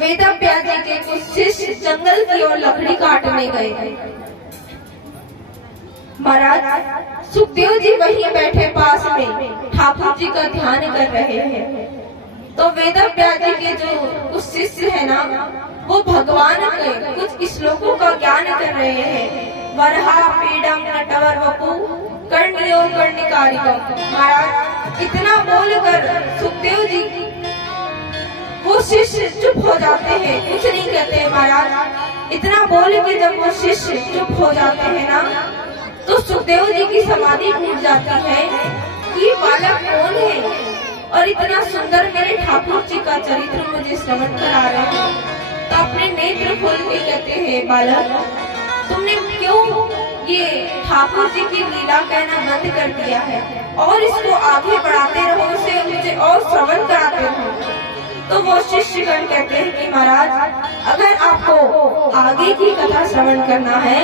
वेदव्यास जी के कुछ शिष्य जंगल की ओर लकड़ी काटने गए। महाराज सुखदेव जी वहीं बैठे पास में ठाकुर जी का ध्यान कर रहे हैं। तो वेदव्यास जी के जो कुछ शिष्य है ना, वो भगवान के कुछ श्लोकों का ज्ञान कर रहे हैं। वरहा पीडम नटवर वपु कर्णियो कर्णिकारिकम। महाराज इतना बोलकर सुखदेव जी वो शिष्य चुप हो जाते हैं, कुछ नहीं कहते। महाराज इतना बोल के जब वो शिष्य चुप हो जाते हैं ना, तो सुखदेव जी की समाधि टूट जाती है कि बालक कौन है और इतना सुंदर मेरे ठाकुर जी का चरित्र मुझे श्रवण करा रहे हैं। तो अपने नेत्र खोल के कहते हैं, बालक तुमने क्यों ये ठाकुर जी की लीला कहना बंद कर दिया है और इसको आगे बढ़ाते रहो, इसे मुझे और श्रवण कराते रहो। तो वो शिष्यगण कहते हैं कि महाराज अगर आपको आगे की कथा श्रवण करना है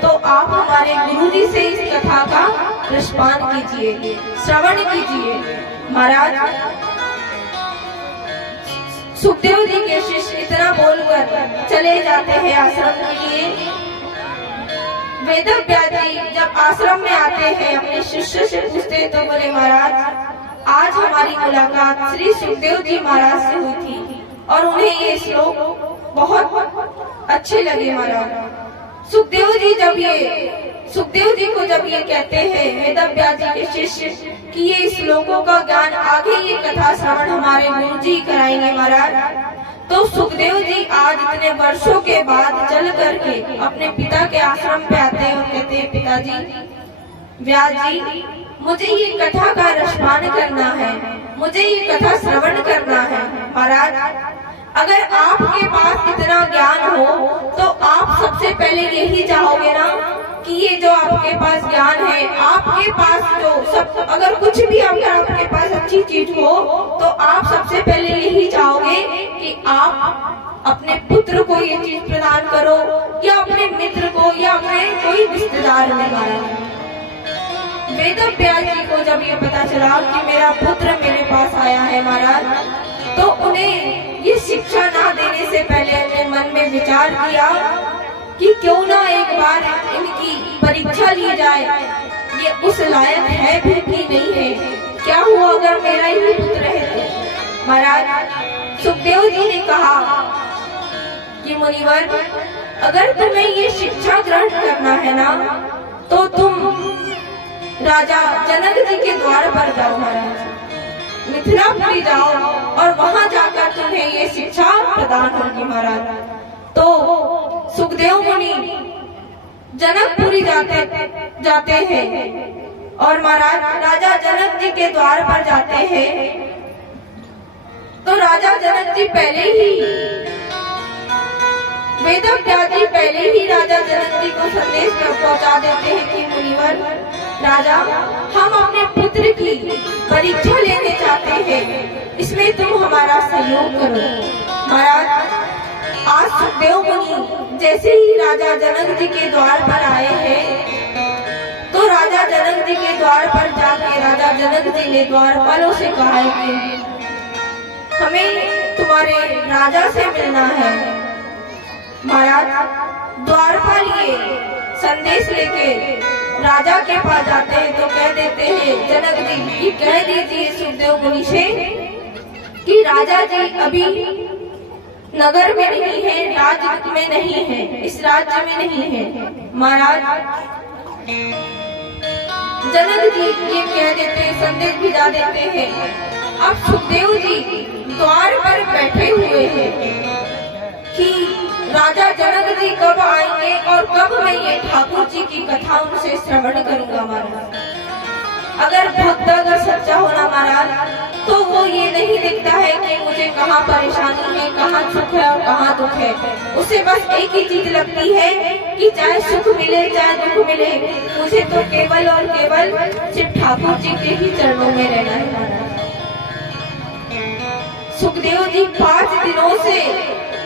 तो आप हमारे गुरुजी से इस कथा का रसपान कीजिए, श्रवण कीजिए। महाराज सुखदेव जी के शिष्य इतना बोलकर चले जाते हैं आश्रम के लिए। वेदव्यास जी जब आश्रम में आते हैं अपने शिष्य से पूछते तो बोले, महाराज आज हमारी मुलाकात श्री सुखदेव जी महाराज से हुई थी और उन्हें ये श्लोक बहुत अच्छे लगे। महाराज सुखदेव जी को जब ये कहते हैं वेदव्यास जी के शिष्य कि ये श्लोकों का ज्ञान आगे ये कथा श्रवण हमारे गुरु जी कराएंगे महाराज, तो सुखदेव जी आज इतने वर्षों के बाद चल करके अपने पिता के आश्रम पे आते हैं और कहते हैं, पिताजी व्यास जी मुझे ये कथा का रसपान करना है, मुझे ये कथा श्रवण करना है। महाराज अगर आपके पास इतना ज्ञान हो तो आप सबसे पहले यही चाहोगे ना कि ये जो आपके पास ज्ञान है, आपके पास जो सब अगर कुछ भी अगर आपके पास अच्छी चीज हो तो आप सबसे पहले यही चाहोगे कि आप अपने पुत्र को ये चीज प्रदान करो या अपने मित्र को या अपने कोई रिश्तेदार में। महाराज वेदव्यास जी को जब ये पता चला कि मेरा पुत्र मेरे पास आया है महाराज, तो उन्हें ये शिक्षा ना देने से पहले अपने मन में विचार किया कि क्यों ना एक बार इनकी परीक्षा ली जाए, ये उस लायक है भी कि नहीं है, क्या हुआ अगर मेरा ही पुत्र है तो। महाराज सुखदेव जी ने कहा कि मुनिवर अगर तुम्हें ये शिक्षा ग्रहण करना है ना तो तुम राजा जनक जी के द्वार पर जाओ, महाराज मिथिलापुरी जाओ और वहां जाकर तुम्हें ये शिक्षा प्रदान होगी। महाराज तो सुखदेव मुनि जनकपुरी जाते हैं और महाराज राजा जनक जी के द्वार पर जाते हैं। तो राजा जनक जी पहले ही वेदव्यास जी पहले ही राजा जनक जी को संदेश पहुंचा देते हैं कि मुनिवर राजा हम अपने पुत्र की परीक्षा लेने चाहते हैं, इसमें तुम हमारा सहयोग करो। महाराज आज सुखदेव मुनि जैसे ही राजा जनक जी के द्वार पर आए हैं तो राजा जनक जी के द्वार पर जाके राजा जनक जी ने द्वारपालों से कहा है कि हमें तुम्हारे राजा से मिलना है। महाराज द्वारपाल ये संदेश लेके राजा के पास जाते हैं तो कह देते हैं जनक जी कि कह दीजिए सुखदेव मुनि से कि राजा जी अभी नगर में नहीं है, राज्य में नहीं है, इस राज्य में नहीं है। महाराज जनक जी ये कह देते हैं, संदेश भिजा देते हैं। अब सुखदेव जी द्वार पर बैठे हुए हैं कि राजा जनक जी कब आएंगे और कब मैं ये ठाकुर जी की कथा उनसे श्रवण करूंगा। महाराज अगर भक्त अगर सच्चा होना महाराज तो वो ये नहीं देखता है कि मुझे कहाँ परेशानी है, कहाँ सुख है और कहाँ दुख है, उसे बस एक ही चीज लगती है कि चाहे सुख मिले चाहे दुख मिले, मुझे तो केवल और केवल सिर्फ ठाकुर जी के ही चरणों में रहना है। महाराज सुखदेव जी 5 दिनों से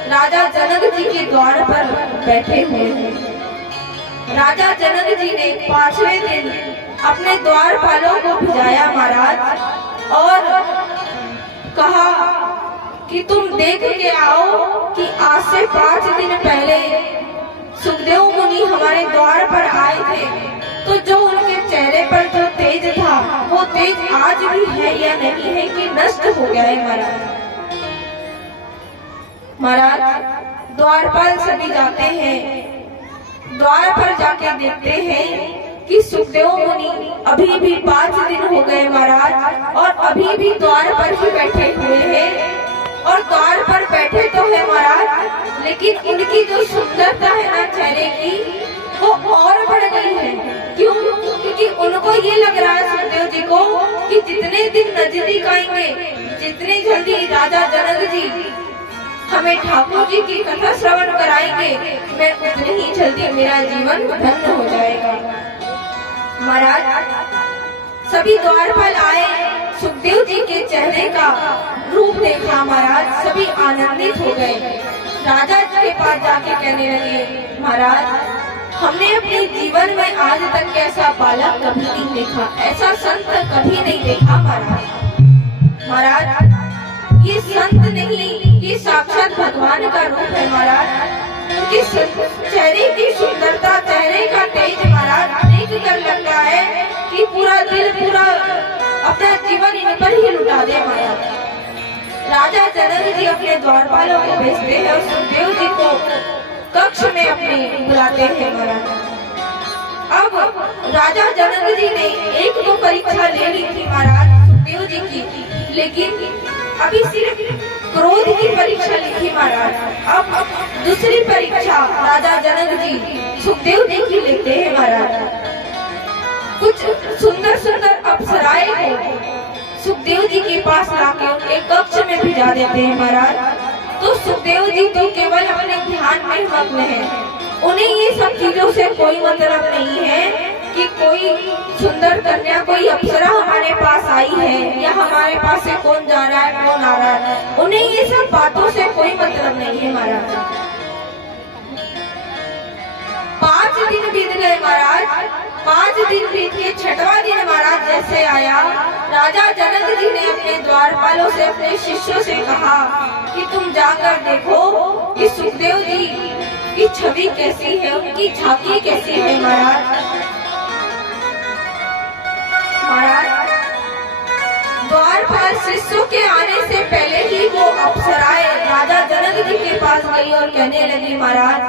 राजा जनक जी के द्वार पर बैठे हुए हैं। राजा जनक जी ने 5वें दिन अपने द्वारपालों को भिजाया महाराज और कहा कि तुम देख के आओ कि आज से 5 दिन पहले सुखदेव मुनि हमारे द्वार पर आए थे, तो जो उनके चेहरे पर जो तेज था वो तेज आज भी है या नहीं है कि नष्ट हो गया है। महाराज द्वारपाल सभी जाते हैं, द्वार पर जाके देखते हैं कि सुखदेव मुनि अभी भी 5 दिन हो गए महाराज और अभी भी द्वार पर ही बैठे हुए हैं। और द्वार पर बैठे तो है महाराज, लेकिन उनकी जो सुंदरता है ना चेहरे की वो और बढ़ गई है। क्यों? क्योंकि उनको ये लग रहा है सुखदेव जी को कि जितने दिन नजदीक आएंगे, जितने जल्दी राजा जनक जी हमें ठाकुर जी की कथा श्रवण कराएंगे, मैं उतने ही जल्दी मेरा जीवन धन्य हो जाएगा। महाराज सभी द्वारपाल आए, सुखदेव जी के चेहरे का रूप देखा महाराज, सभी आनंदित हो गए। राजा जी के पास जाके कहने लगे, महाराज हमने अपने जीवन में आज तक ऐसा बालक कभी नहीं देखा, ऐसा संत कभी नहीं देखा महाराज। महाराज ये संत नहीं, ये साक्षात भगवान का रूप है महाराज। इस चेहरे की सुंदरता, चेहरे का तेज महाराज देख कर लगता है कि पूरा दिल, पूरा अपना जीवन इन पर ही लुटा दे महाराज। राजा जनक जी अपने द्वारपालों को भेजते हैं और सुखदेव जी को कक्ष में अपने बुलाते हैं महाराज। अब राजा जनक जी ने एक दो परीक्षा ले ली थी महाराज सुखदेव जी की, लेकिन अभी सिर्फ क्रोध की परीक्षा ली थी महाराज। अब दूसरी परीक्षा राजा जनक जी सुखदेव जी की लेते हैं महाराज। कुछ सुंदर सुंदर अप्सराएं को सुखदेव जी के पास लाके उनके कक्ष में भिजा देते हैं महाराज। तो सुखदेव जी तो केवल अपने ध्यान में मग्न हैं, उन्हें ये सब चीजों से कोई मतलब नहीं है कि कोई सुंदर कन्या, कोई अप्सरा हमारे पास आई है या हमारे पास से कौन जा रहा है, कौन आ रहा है। उन्हें ये सब बातों से कोई मतलब नहीं है महाराज। 5 दिन बीत गए महाराज। 5 दिन बीत के 6वां दिन महाराज जैसे आया, राजा जनक जी ने अपने द्वारपालों से, अपने शिष्यों से कहा कि तुम जाकर देखो कि सुखदेव जी की छवि कैसी है, उनकी झांकी कैसी है महाराज। महाराज द्वारपाल शिष्यों के आने से पहले ही वो अप्सराएं राजा जनक जी के पास गई और कहने लगी, महाराज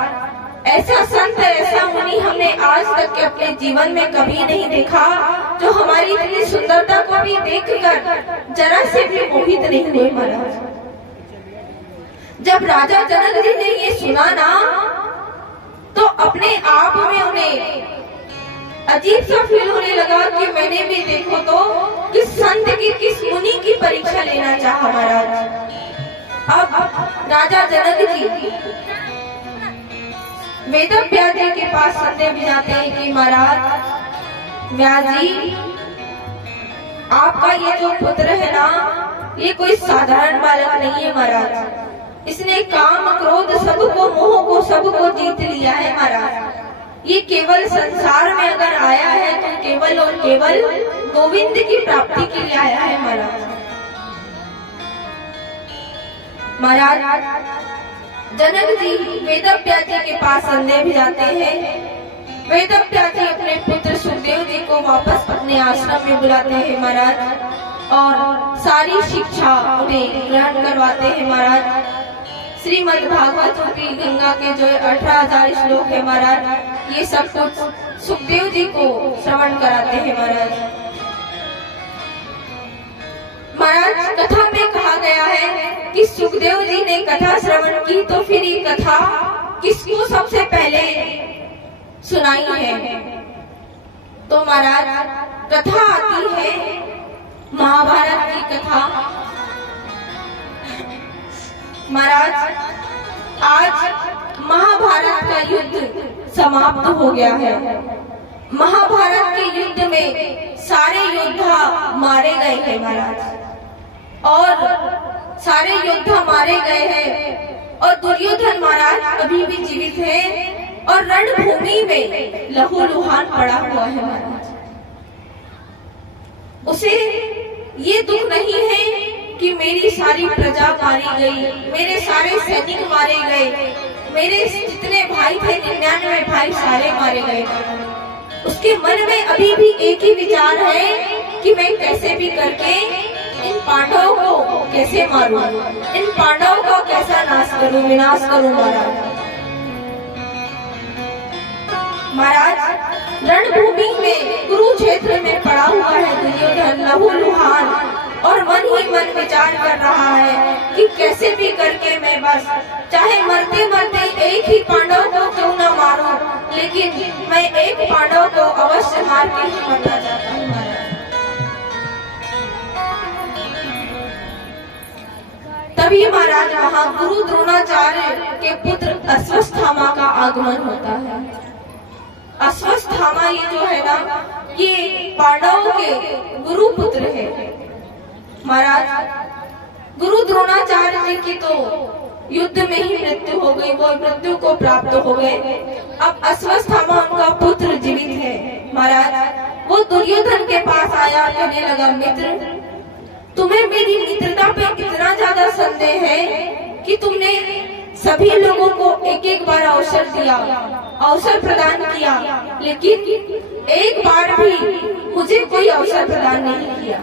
ऐसा संत, ऐसा मुनि हमने आज तक के अपने जीवन में कभी नहीं देखा, जो हमारी इतनी सुंदरता को भी देखकर जरा से भी मोहित नहीं हुए महाराज। जब राजा जनक जी ने ये सुना ना, तो अपने आप में उन्हें अजीब सा फील होने लगा कि मैंने भी देखो तो किस संत की, किस मुनि की परीक्षा लेना चाहा महाराज। अब राजा जनक जी वेदव्यास जी के पास संदेह भिजाते हैं कि महाराज व्यास जी, आपका ये जो पुत्र है ना, ये कोई साधारण बालक नहीं है महाराज। इसने काम, क्रोध, सबको, मोह को, सबको जीत लिया है महाराज। ये केवल संसार में अगर आया है तो केवल और केवल गोविंद की प्राप्ति के लिए आया है महाराज। महाराज जनक जी वेदव्यास जी के पास संदेह भिजाते हैं। वेदव्यास जी अपने पुत्र सुखदेव जी को वापस अपने आश्रम में बुलाते हैं महाराज और सारी शिक्षा उन्हें ग्रहण करवाते हैं महाराज। श्रीमद् भागवत रूपी गंगा के जो 18,000 श्लोक है महाराज, ये सब कुछ सुखदेव जी को श्रवण कराते हैं महाराज। महाराज कथा में कहा गया है कि सुखदेव जी ने कथा श्रवण की, तो फिर ये कथा किसको सबसे पहले सुनाई है? तो महाराज कथा आती है महाभारत की कथा। महाराज आज महाभारत का युद्ध समाप्त हो गया है। महाभारत के युद्ध में सारे योद्धा मारे गए हैं महाराज, और सारे योद्धा मारे गए हैं और दुर्योधन महाराज अभी भी जीवित है और रणभूमि में लहूलुहान पड़ा हुआ है महाराज। उसे ये दुख नहीं है कि मेरी सारी प्रजा मारी गई, मेरे सारे सैनिक मारे गए, मेरे जितने भाई थे 99 भाई सारे मारे गए। उसके मन में अभी भी एक ही विचार है कि मैं कैसे भी करके इन पांडवों को कैसे मारूं, इन पांडवों का कैसा नाश करूं, विनाश करूं महाराज। महाराज रणभूमि में कुरुक्षेत्र में पड़ा हुआ है दुर्योधन लहूलुहान और मन ही मन विचार कर रहा है कि कैसे भी करके मैं बस चाहे मरते मरते एक ही पांडव को क्यों न मारूं, लेकिन मैं एक पांडव को अवश्य मार के ही मरना चाहता हूँ महाराज। तभी महाराज वहां गुरु द्रोणाचार्य के पुत्र अश्वत्थामा का आगमन होता है। अश्वत्थामा ये जो है ना, ये पांडवों के गुरु पुत्र है। महाराज गुरु द्रोणाचार्य जी की तो युद्ध में ही मृत्यु हो गई, वो मृत्यु को प्राप्त हो गए। अब अश्वत्थामा उनका पुत्र जीवित है। महाराज वो दुर्योधन के पास आया, कहने लगा, मित्र तुम्हें मेरी मित्रता पे इतना ज्यादा संदेह है कि तुमने सभी लोगों को एक एक बार अवसर दिया, अवसर प्रदान किया, लेकिन एक बार भी मुझे कोई अवसर प्रदान नहीं किया।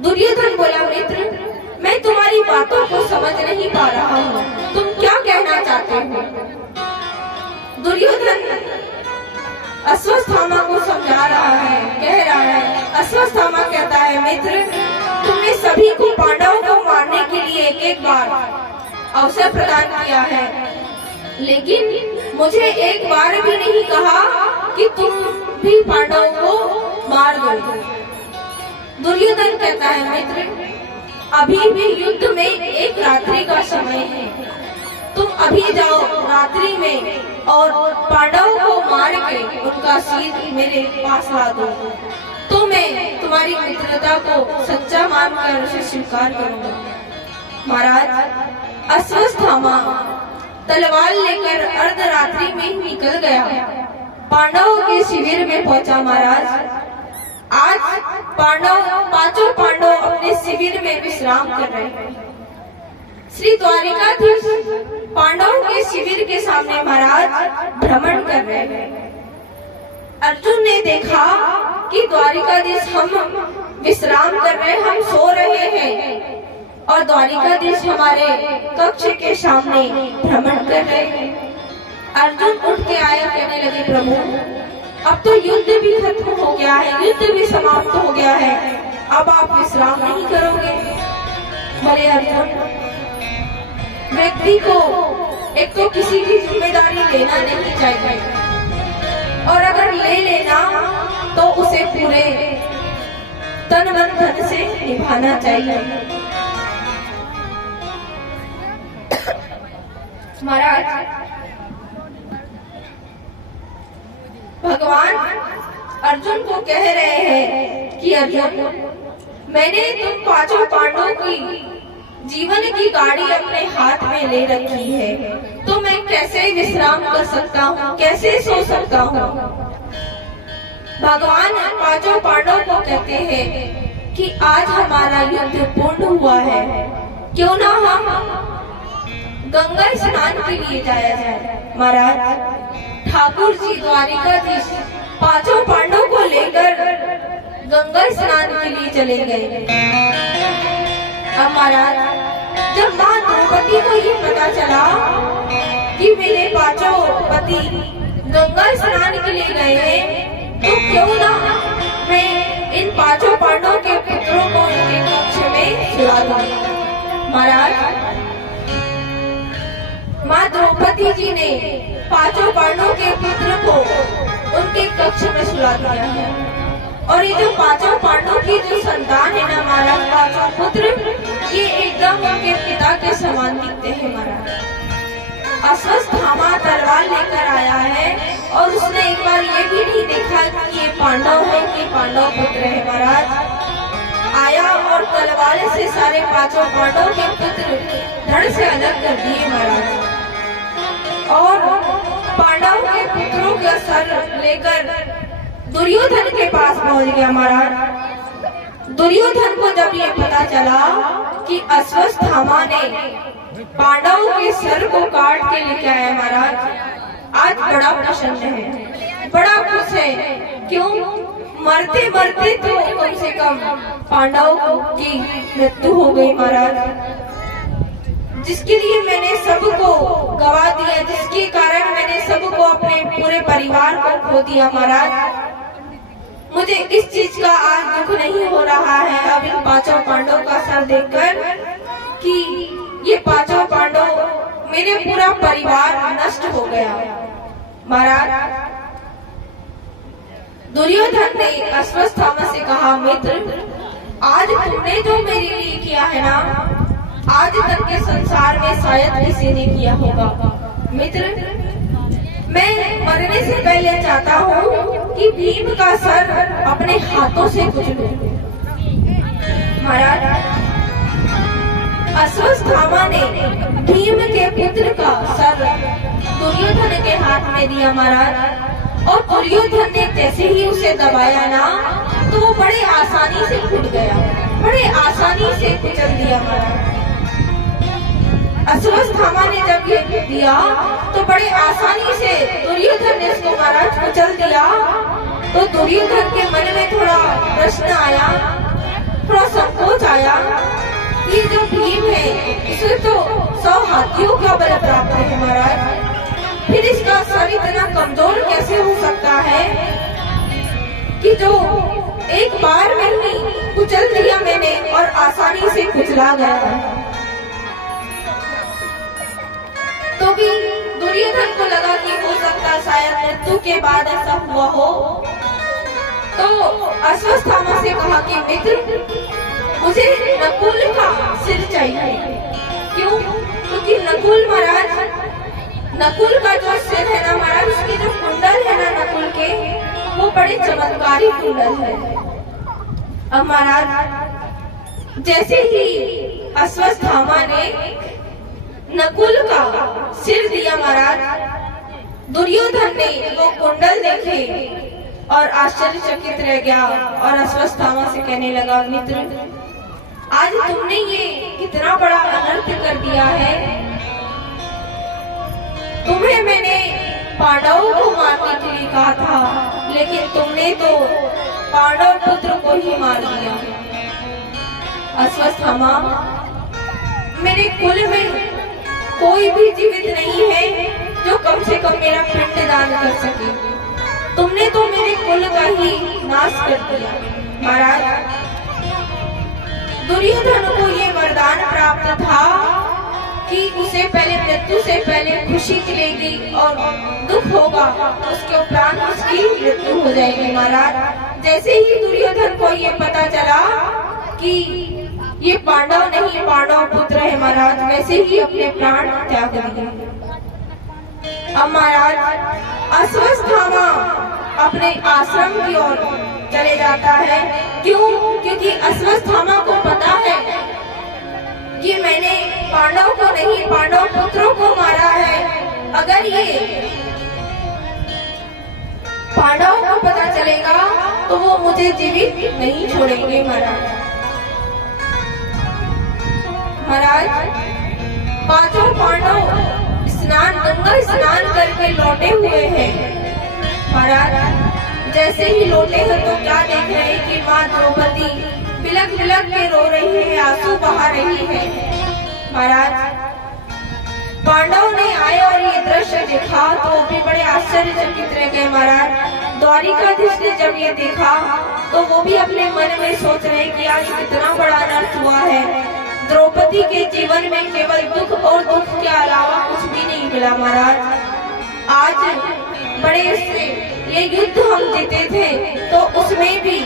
दुर्योधन बोला, मित्र मैं तुम्हारी बातों को समझ नहीं पा रहा हूँ, तुम क्या कहना चाहते हो? दुर्योधन अश्वत्थामा को समझा रहा है, कह रहा है। अश्वत्थामा कहता है, मित्र तुमने सभी को पांडवों को मारने के लिए एक एक बार अवसर प्रदान किया है, लेकिन मुझे एक बार भी नहीं कहा कि तुम भी पांडवों को मार दो। दुर्योधन कहता है, मित्र अभी भी युद्ध में एक रात्रि का समय है, तुम अभी जाओ रात्रि में और पांडवों को मार के उनका सिर मेरे पास ला दो, तो मैं तुम्हारी मित्रता को सच्चा मानकर उसे स्वीकार करूंगा। महाराज अश्वत्थामा तलवार लेकर अर्धरात्रि में निकल गया, पांडवों के शिविर में पहुंचा। महाराज आज पांचों पांडव अपने शिविर में विश्राम कर रहे हैं। श्री द्वारिकाधीश पांडवों के शिविर के सामने महाराज भ्रमण कर रहे हैं। अर्जुन ने देखा कि द्वारिकाधीश हम विश्राम कर रहे हैं, हम सो रहे हैं, और द्वारिकाधीश हमारे कक्ष के सामने भ्रमण कर रहे हैं। अर्जुन उठ के आया, कहने लगे, प्रभु अब तो युद्ध भी खत्म हो गया है, युद्ध भी समाप्त हो गया है, अब आप विश्राम नहीं करोगे? बोले, अर्जुन व्यक्ति को एक तो किसी की जिम्मेदारी लेना नहीं चाहिए, और अगर ले लेना तो उसे पूरे तन मन धन से निभाना चाहिए। महाराज भगवान अर्जुन को कह रहे हैं कि अर्जुन मैंने तुम पांचों पांडवों की जीवन की गाड़ी अपने हाथ में ले रखी है, तो मैं कैसे विश्राम कर सकता हूँ, कैसे सो सकता हूँ? भगवान पांचों पांडवों को कहते हैं कि आज हमारा युद्ध पूर्ण हुआ है, क्यों ना हम गंगा स्नान के लिए जाया जाए। महाराज ठाकुर जी द्वारिकाधीश पांचों पांडवों को लेकर गंगा स्नान के लिए चले गए। अब महाराज जब माँ द्रौपदी को ये पता चला कि मेरे पांचों पति गंगा स्नान के लिए गए हैं, तो क्यों ना मैं इन पांचों पांडवों के पुत्रों को इनके कक्ष में सुला दूं। महाराज माँ द्रौपदी जी ने पांचों पांडवों के पुत्र को उनके कक्ष में सुला दिया है, और ये जो पांचों पांडवों की जो संतान है ना महाराज, पांचों पुत्र, ये एकदम उनके पिता के समान दिखते हैं। महाराज अश्वत्थामा तलवार लेकर आया है, और उसने एक बार ये भी नहीं देखा कि ये पांडव है कि पांडव पुत्र है। महाराज आया और तलवार से सारे पांचों पांडवों के पुत्र धड़ से अलग कर दिए। महाराज और पांडवों के पुत्रों का सर लेकर दुर्योधन के पास पहुंच गया। महाराज दुर्योधन को जब ये पता चला कि अश्वत्थामा ने पांडवों के सर को काट के लेके आया, महाराज आज बड़ा प्रसन्न है, बड़ा खुश है। क्यों? मरते मरते तो कम से कम पांडवों की मृत्यु हो गई। महाराज जिसके लिए मैंने सबको गवा दिया, जिसके कारण मैंने सबको अपने पूरे परिवार को खो दिया। महाराज मुझे इस चीज का आज दुख नहीं हो रहा है अब इन पांचों पांडवों का सर देखकर कि ये पांचों पांडव मेरे पूरा परिवार नष्ट हो गया। महाराज दुर्योधन ने अश्वत्थामा से कहा, मित्र आज तुमने जो मेरे लिए किया है ना, आज तक के संसार में शायद किसी ने किया होगा। मित्र, मैं मरने से पहले चाहता हूँ कि भीम का सर अपने हाथों से कुचलूं। महाराज, अश्वत्थामा ने भीम के पुत्र का सर दुर्योधन के हाथ में दिया महाराज, और दुर्योधन ने जैसे ही उसे दबाया ना, तो वो बड़े आसानी से फूट गया, बड़े आसानी से कुचल दिया महाराज। अश्वत्थामा ने जब ये दिया तो बड़े आसानी से दुर्योधन ने इसको महाराज कुचल दिया। तो दुर्योधन के मन में थोड़ा प्रश्न आया, थोड़ा संकोच आया, ये जो भीम है इसे तो 100 हाथियों का बल प्राप्त है महाराज, फिर इसका सर इतना कमजोर कैसे हो सकता है कि जो एक बार में ही कुचल दिया मैंने और आसानी से कुचला गया। तो भी दुर्योधन को लगा कि हो सकता शायद मृत्यु के बाद ऐसा हुआ हो। तो अश्वत्थामा से कहा कि मित्र, मुझे नकुल का सिर चाहिए। क्यों? क्योंकि नकुल महाराज, नकुल का जो सिर है ना महाराज, उसके जो कुंडल है ना नकुल के, वो बड़े चमत्कारी कुंडल है। अब महाराज, जैसे ही अश्वत्थामा ने नकुल का सिर दिया महाराज, दुर्योधन ने वो कुंडल देखे और आश्चर्यचकित रह गया और अश्वत्थामा से कहने लगा, मित्र, आज तुमने ये कितना बड़ा अनर्थ कर दिया है। तुम्हें मैंने पांडवों को मारने के लिए कहा था, लेकिन तुमने तो पांडव पुत्र को ही मार दिया। अश्वत्थामा, मेरे कुल में कोई भी जीवित नहीं है जो कम से कम मेरा पिंड दान कर सके। तुमने तो मेरे कुल का ही नाश कर दिया। महाराज, दुर्योधन को ये वरदान प्राप्त था कि उसे पहले मृत्यु से पहले खुशी मिलेगी और दुख होगा तो उसके उपरांत उसकी मृत्यु हो जाएगी। महाराज, जैसे ही दुर्योधन को ये पता चला कि ये पांडव नहीं पांडव पुत्र है महाराज, वैसे ही अपने प्राण त्याग दिए। अब महाराज, अश्वत्थामा अपने आश्रम की ओर चले जाता है। क्यों? क्योंकि अश्वत्थामा को पता है कि मैंने पांडव को नहीं पांडव पुत्रों को मारा है। अगर ये पांडव को पता चलेगा तो वो मुझे जीवित नहीं छोड़ेंगे। महाराज, पांचों पांडव गंगा स्नान करके लौटे हुए हैं। महाराज, जैसे ही लौटे हैं तो क्या देख रहे हैं कि माँ द्रौपदी बिलख बिलख के रो रही है, आंसू बहा रही है। महाराज, पांडव ने आए और ये दृश्य देखा तो वो भी बड़े आश्चर्यचकित रह गए। महाराज, द्वारिकाधीश ने जब ये देखा तो वो भी अपने मन में सोच रहे कि आज कितना बड़ा अनर्थ हुआ है। द्रौपदी के जीवन में केवल दुख और दुख के अलावा कुछ भी नहीं मिला। महाराज, आज बड़े से ये युद्ध हम जीते थे तो उसमें भी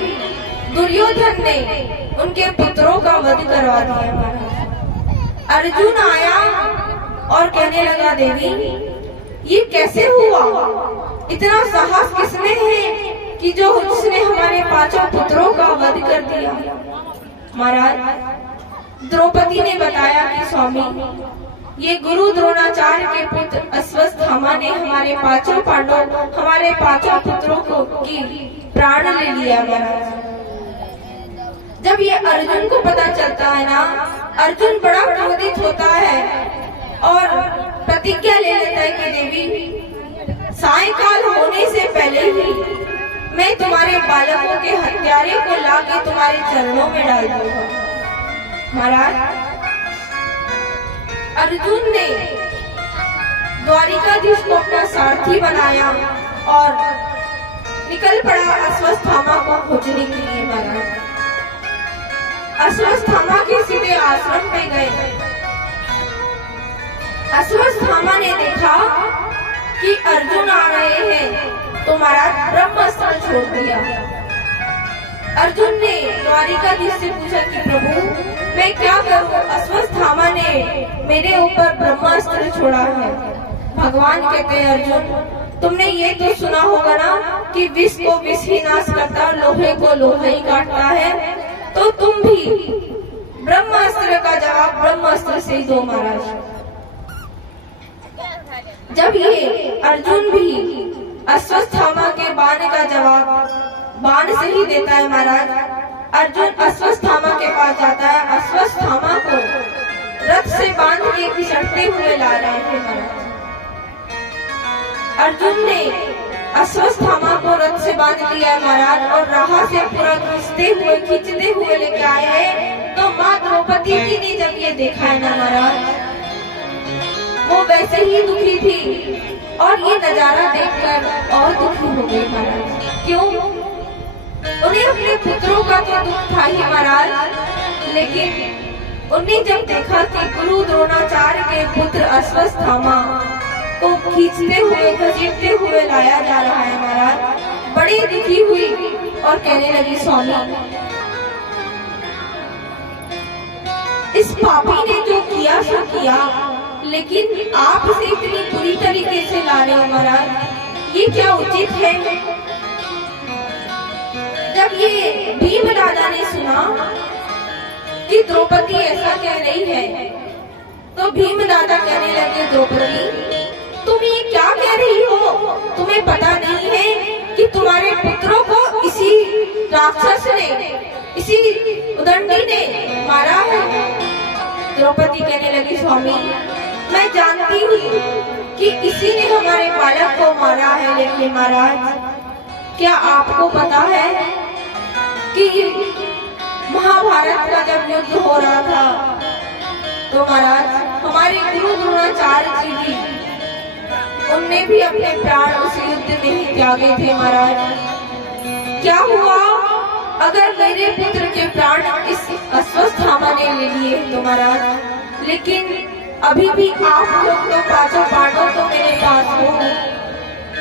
दुर्योधन ने उनके पुत्रों का वध करवा दिया। महाराज, अर्जुन आया और कहने लगा, देवी ये कैसे हुआ? इतना साहस किसने है कि जो उसने हमारे पांचों पुत्रों का वध कर दिया? महाराज, द्रौपदी ने बताया कि स्वामी, ये गुरु द्रोणाचार्य के पुत्र अश्वत्थामा ने हमारे पांचों पुत्रों को की प्राण ले लिया। महाराज, जब ये अर्जुन को पता चलता है ना, अर्जुन बड़ा क्रोधित होता है और प्रतिज्ञा ले लेता है कि देवी सायंकाल होने से पहले ही मैं तुम्हारे बालकों के हत्यारे को लाके तुम्हारे चरणों में डाल दूंगा। महाराज, अर्जुन ने द्वारिकाधीश को अपना सारथी बनाया और निकल पड़ा अश्वत्थामा को खोजने के लिए। महाराज, अश्वत्थामा के सीधे आश्रम पे गए। अश्वत्थामा ने देखा कि अर्जुन आ रहे हैं तो महाराज ब्रह्मास्त्र छोड़ दिया। अर्जुन ने द्वारिकाधीश से पूछा कि प्रभु मैं क्या करूं, अश्वत्थामा ने मेरे ऊपर ब्रह्मास्त्र छोड़ा है। भगवान कहते हैं अर्जुन तुमने ये तो सुना होगा ना कि विष को विष ही नाश करता, लोहे को लोहा ही काटता है, तो तुम भी ब्रह्मास्त्र का जवाब ब्रह्मास्त्र से ही दो महाराज। जब ये अर्जुन भी अश्वत्थामा के बाण का जवाब बाण से ही देता है महाराज, अर्जुन अश्वत्थामा के पास जाता है, अश्वत्थामा को रथ से बांध के घिसटते हुए ला रहे थे महाराज। अर्जुन ने अश्वत्थामा को रथ से बांध लिया है महाराज, और राह से पूरा खींचते हुए लेके आए हैं। तो माँ द्रौपदी जी ने जब ये देखा है ना महाराज, वो वैसे ही दुखी थी और ये नजारा देखकर और दुखी हो गई महाराज। क्यों? उन्हें अपने पुत्रों का तो दुख था ही महाराज, लेकिन उन्हें जब देखा कि गुरु द्रोणाचार्य के पुत्र अश्वत्थामा को खींचते हुए घसीटते हुए लाया जा रहा है महाराज, बड़ी दुखी हुई और कहने लगी स्वामी इस पापी ने जो किया सो किया, लेकिन आप इसे इतनी बुरी तरीके से ला रहे हो महाराज, ये क्या उचित है? जब ये भीम राजा ने सुना कि द्रौपदी ऐसा कह रही है, तो भीम राजा कहने लगे द्रौपदी तुम ये क्या कह रही हो? तुम्हें पता नहीं है कि तुम्हारे पुत्रों को इसी राक्षस ने, इसी उदंडी ने मारा है। द्रौपदी कहने लगी स्वामी मैं जानती हूँ कि किसी ने हमारे बालक को मारा है, लेकिन महाराज क्या आपको पता है कि महाभारत का जब युद्ध हो रहा था तो महाराज हमारे गुरु द्रोणाचार्य जी भी, उनने भी अपने प्राण उस युद्ध में ही त्यागे थे महाराज। क्या हुआ अगर मेरे पुत्र के प्राण इस अश्वत्थामा ने ले लिए तो महाराज, लेकिन अभी भी आप लोग तो पांचों पांडव तो मेरे पास हो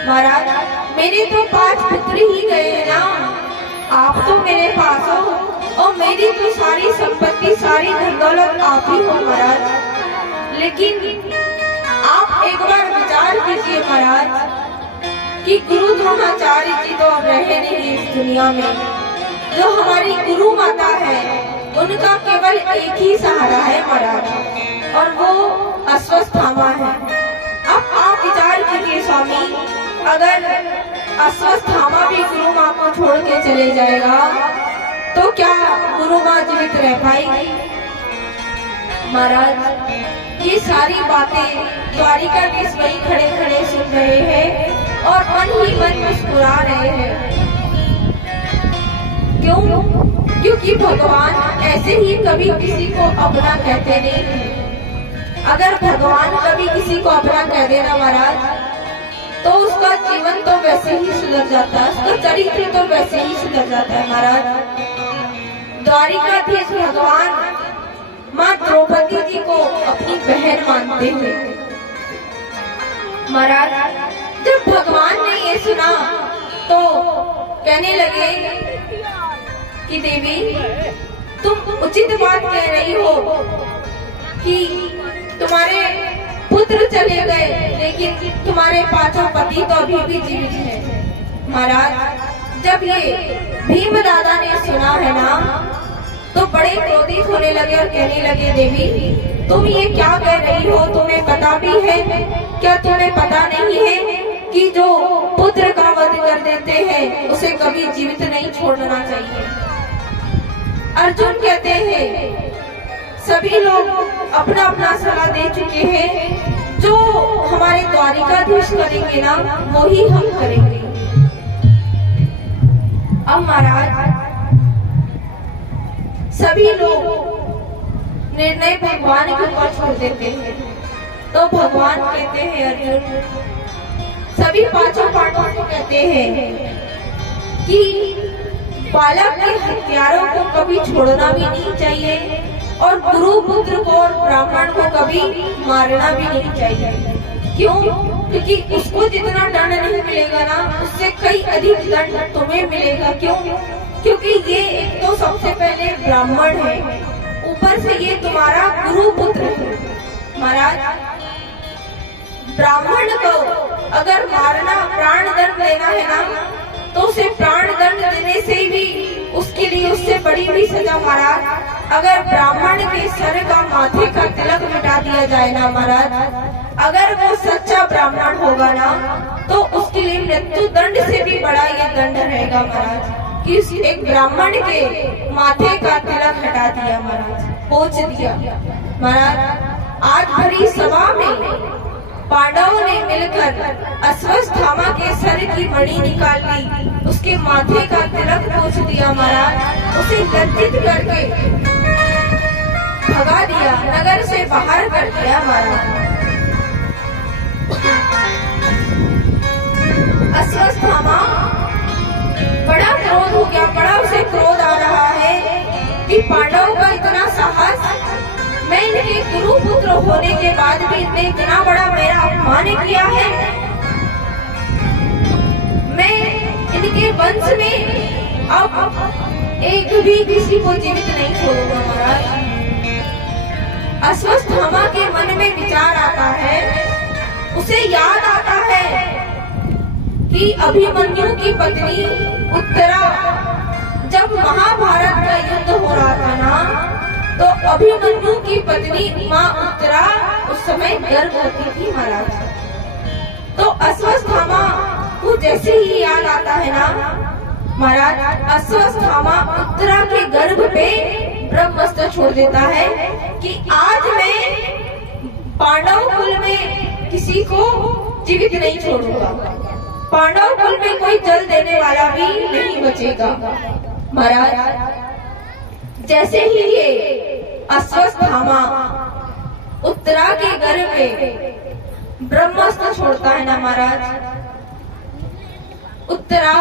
महाराज, मेरे तो 5 पुत्र ही गए हैं ना, आप तो मेरे पास हो और मेरी तो सारी संपत्ति सारी धन दौलत आप ही हो महाराज। लेकिन आप एक बार विचार कीजिए महाराज कि गुरु द्रोणाचार्य जी तो अब रहे नहीं इस दुनिया में, जो हमारी गुरु माता है उनका केवल एक ही सहारा है महाराज, और वो अश्वत्थामा है। अब आप विचार कीजिए स्वामी, अगर अश्वत्थामा भी गुरु माँ को छोड़ के चले जाएगा तो क्या गुरु माँ जीवित रह पाएगी? महाराज ये सारी बातें द्वारिकाधीश वही खड़े खड़े सुन रहे हैं और मन ही मन मुस्कुरा रहे हैं। क्यों? क्योंकि भगवान ऐसे ही कभी किसी को अपना कहते नहीं। अगर भगवान कभी किसी को अपना कह देना महाराज, तो उसका जीवन तो वैसे ही सुधर जाता है, उसका चरित्र तो वैसे ही सुधर जाता है महाराज। द्वारिकाधीश भगवान माँ द्रौपदी जी को अपनी बहन मानते हुए महाराज, जब भगवान ने ये सुना तो कहने लगे कि देवी तुम उचित बात कह रही हो कि तुम्हारे पुत्र चले गए, लेकिन तुम्हारे 5 पति तो अभी भी जीवित हैं। महाराज जब ये भीम दादा ने सुना है ना तो बड़े क्रोधित होने लगे और कहने लगे देवी तुम ये क्या कह रही हो? तुम्हें पता भी है क्या? तुम्हें पता नहीं है कि जो पुत्र का वध कर देते हैं उसे कभी जीवित नहीं छोड़ना चाहिए। अर्जुन कहते हैं सभी लोग अपना अपना सलाह दे चुके हैं, जो हमारे द्वारिकाधीश करेंगे ना वो ही हम करेंगे। अब महाराज सभी लोग निर्णय भगवान के ऊपर छोड़ देते हैं, तो भगवान कहते हैं अर्जुन सभी 5 पांडवों को कहते हैं कि बालक के हत्यारों को कभी छोड़ना भी नहीं चाहिए और गुरु पुत्र को और ब्राह्मण को कभी मारना भी नहीं चाहिए। क्यों? क्योंकि उसको जितना दंड नहीं मिलेगा ना उससे कई अधिक दंड तुम्हें मिलेगा। क्यों? क्योंकि ये एक तो सबसे पहले ब्राह्मण है, ऊपर से ये तुम्हारा गुरु पुत्र है। महाराज, ब्राह्मण को अगर मारना, प्राण दंड देना है ना, तो उसे प्राण दंड देने से भी उसके लिए उससे बड़ी भी सजा महाराज, अगर ब्राह्मण के सर का, माथे का तिलक मिटा दिया जाए ना महाराज, अगर वो सच्चा ब्राह्मण होगा ना, तो उसके लिए मृत्यु दंड से भी बड़ा ये दंड रहेगा महाराज, कि एक ब्राह्मण के माथे का तिलक हटा दिया महाराज, पोंछ दिया महाराज। आज भरी सभा में पांडवों ने मिलकर अश्वत्थामा के सर की मणि निकाल ली, उसके माथे का तिलक पोंछ दिया महाराज, उसे लज्जित करके भगा दिया, नगर से बाहर कर दिया महाराज। अश्वत्थामा बड़ा क्रोध हो गया, बड़ा उसे क्रोध आ रहा है कि पांडवों का इतना साहस, मैं इनके गुरु पुत्र होने के बाद भी इतने इतना बड़ा मेरा अपमान किया है, मैं इनके वंश में अब एक भी किसी को जीवित नहीं छोड़ूंगा महाराज। अश्वत्थामा के मन में विचार आता है, उसे याद आता है कि अभिमन्यु की पत्नी उत्तरा, जब महाभारत का युद्ध हो रहा था ना, तो अभिमन्यु की पत्नी माँ उत्तरा उस समय गर्भवती थी महाराज। तो अश्वत्थामा को जैसे ही याद आता है ना महाराज, अश्वत्थामा उत्तरा के गर्भ पे ब्रह्मास्त्र छोड़ देता है कि आज मैं पांडव कुल में किसी को जीवित नहीं छोड़ूंगा, पांडव कुल में कोई जल देने वाला भी नहीं बचेगा महाराज। जैसे ही ये अश्वत्थामा उत्तरा के गर्भ में ब्रह्मास्त्र छोड़ता है ना महाराज, उत्तरा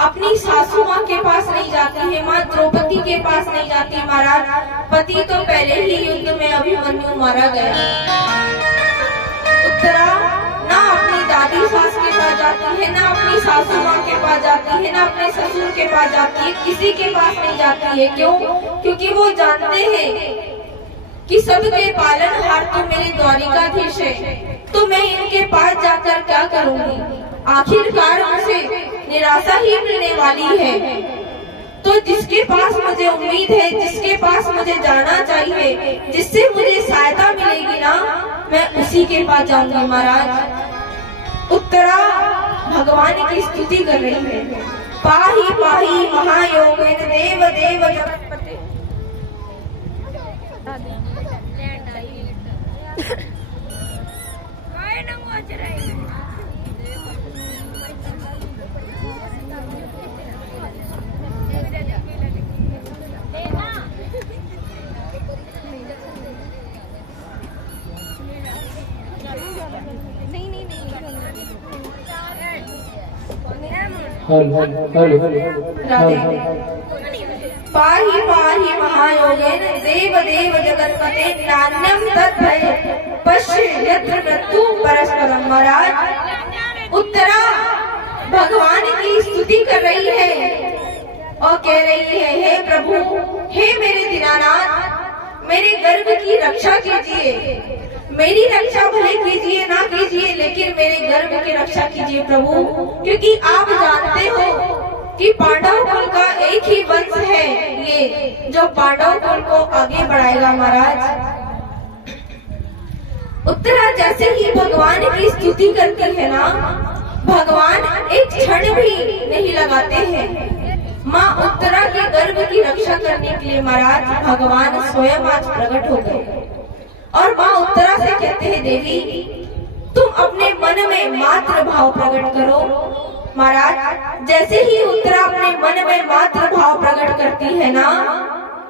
अपनी सासू माँ के पास नहीं जाती है, माँ द्रौपदी के पास नहीं जाती महाराज, पति तो पहले ही युद्ध में अभिमन्यु मारा गया। उत्तरा ना अपनी दादी सास के पास जाती है, ना अपनी सासू माँ के पास जाती है, ना अपने ससुर के पास जाती है, किसी के पास नहीं जाती है। क्यों? क्योंकि वो जानते हैं कि सबके पालनहार तो मेरे द्वारिकाधीश है, तो मैं इनके पास जाकर क्या करूंगी, आखिरकार उनसे निराशा ही मिलने वाली है। तो जिसके पास मुझे उम्मीद है, जिसके पास मुझे जाना चाहिए, जिससे मुझे सहायता मिलेगी ना, मैं उसी के पास जाऊंगी महाराज। उत्तरा भगवान की स्तुति कर रही है, पाही पाही महायोगेन देव देव जगत्पते। पाहि पाहि महायोगेन देव देव जगत्पते नान्यम तद्भय पश्य यत्र मृत्यु परस्परम। महाराज, उत्तरा भगवान की स्तुति कर रही है और कह रही है, हे प्रभु, हे मेरे दीनानाथ, मेरे गर्भ की रक्षा कीजिए, मेरी रक्षा भले कीजिए ना कीजिए, लेकिन मेरे गर्भ की रक्षा कीजिए प्रभु, क्योंकि आप जानते हो कि पांडव कुल का एक ही वंश है ये, जो पांडव कुल को आगे बढ़ाएगा महाराज। उत्तरा जैसे ही भगवान की स्तुति करती है ना, भगवान एक क्षण भी नहीं लगाते हैं। माँ उत्तरा के गर्भ की रक्षा करने के लिए महाराज भगवान स्वयं आज प्रकट हो गए और माँ उत्तरा से कहते हैं, देवी तुम अपने मन में मातृ भाव प्रकट करो। महाराज, जैसे ही उत्तरा अपने मन में मातृ भाव प्रकट करती है ना,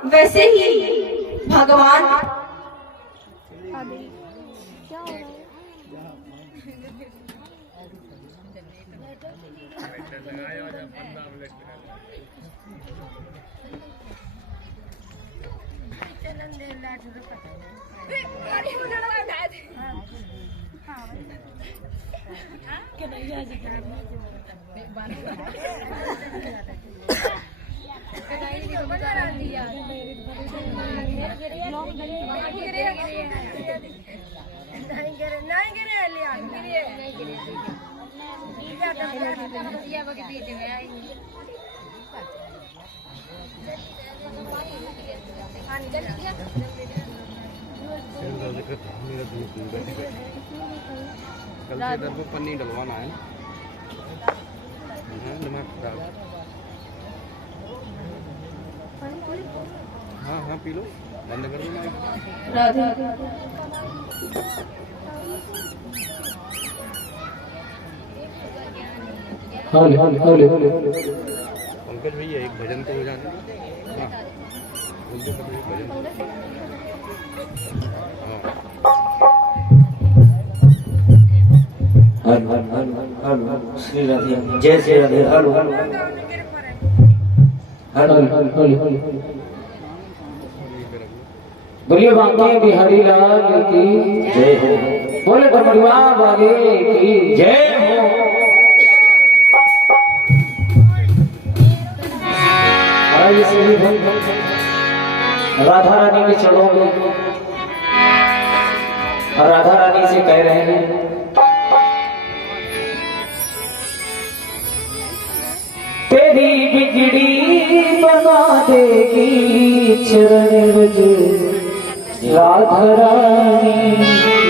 वैसे ही भगवान कल से इधर को पन्नी डलवाना है नमक डाल। हाँ हाँ पी लो, बंद कर दो माइक। राधे पंकज भैया एक भजन तो हो जाने दो। हाँ बोल दो कभी भजन। हेलो श्री राधे जय श्री राधे हेलो हेलो बोलिए बांके बिहारी लाल की जय हो बोले बरमड़ुआ वाले की जय हो। आज श्री राधा रानी के चरणों में राधा रानी से कह रहे हैं तेरी बिगड़ी बना देगी चरण रज राधा रानी।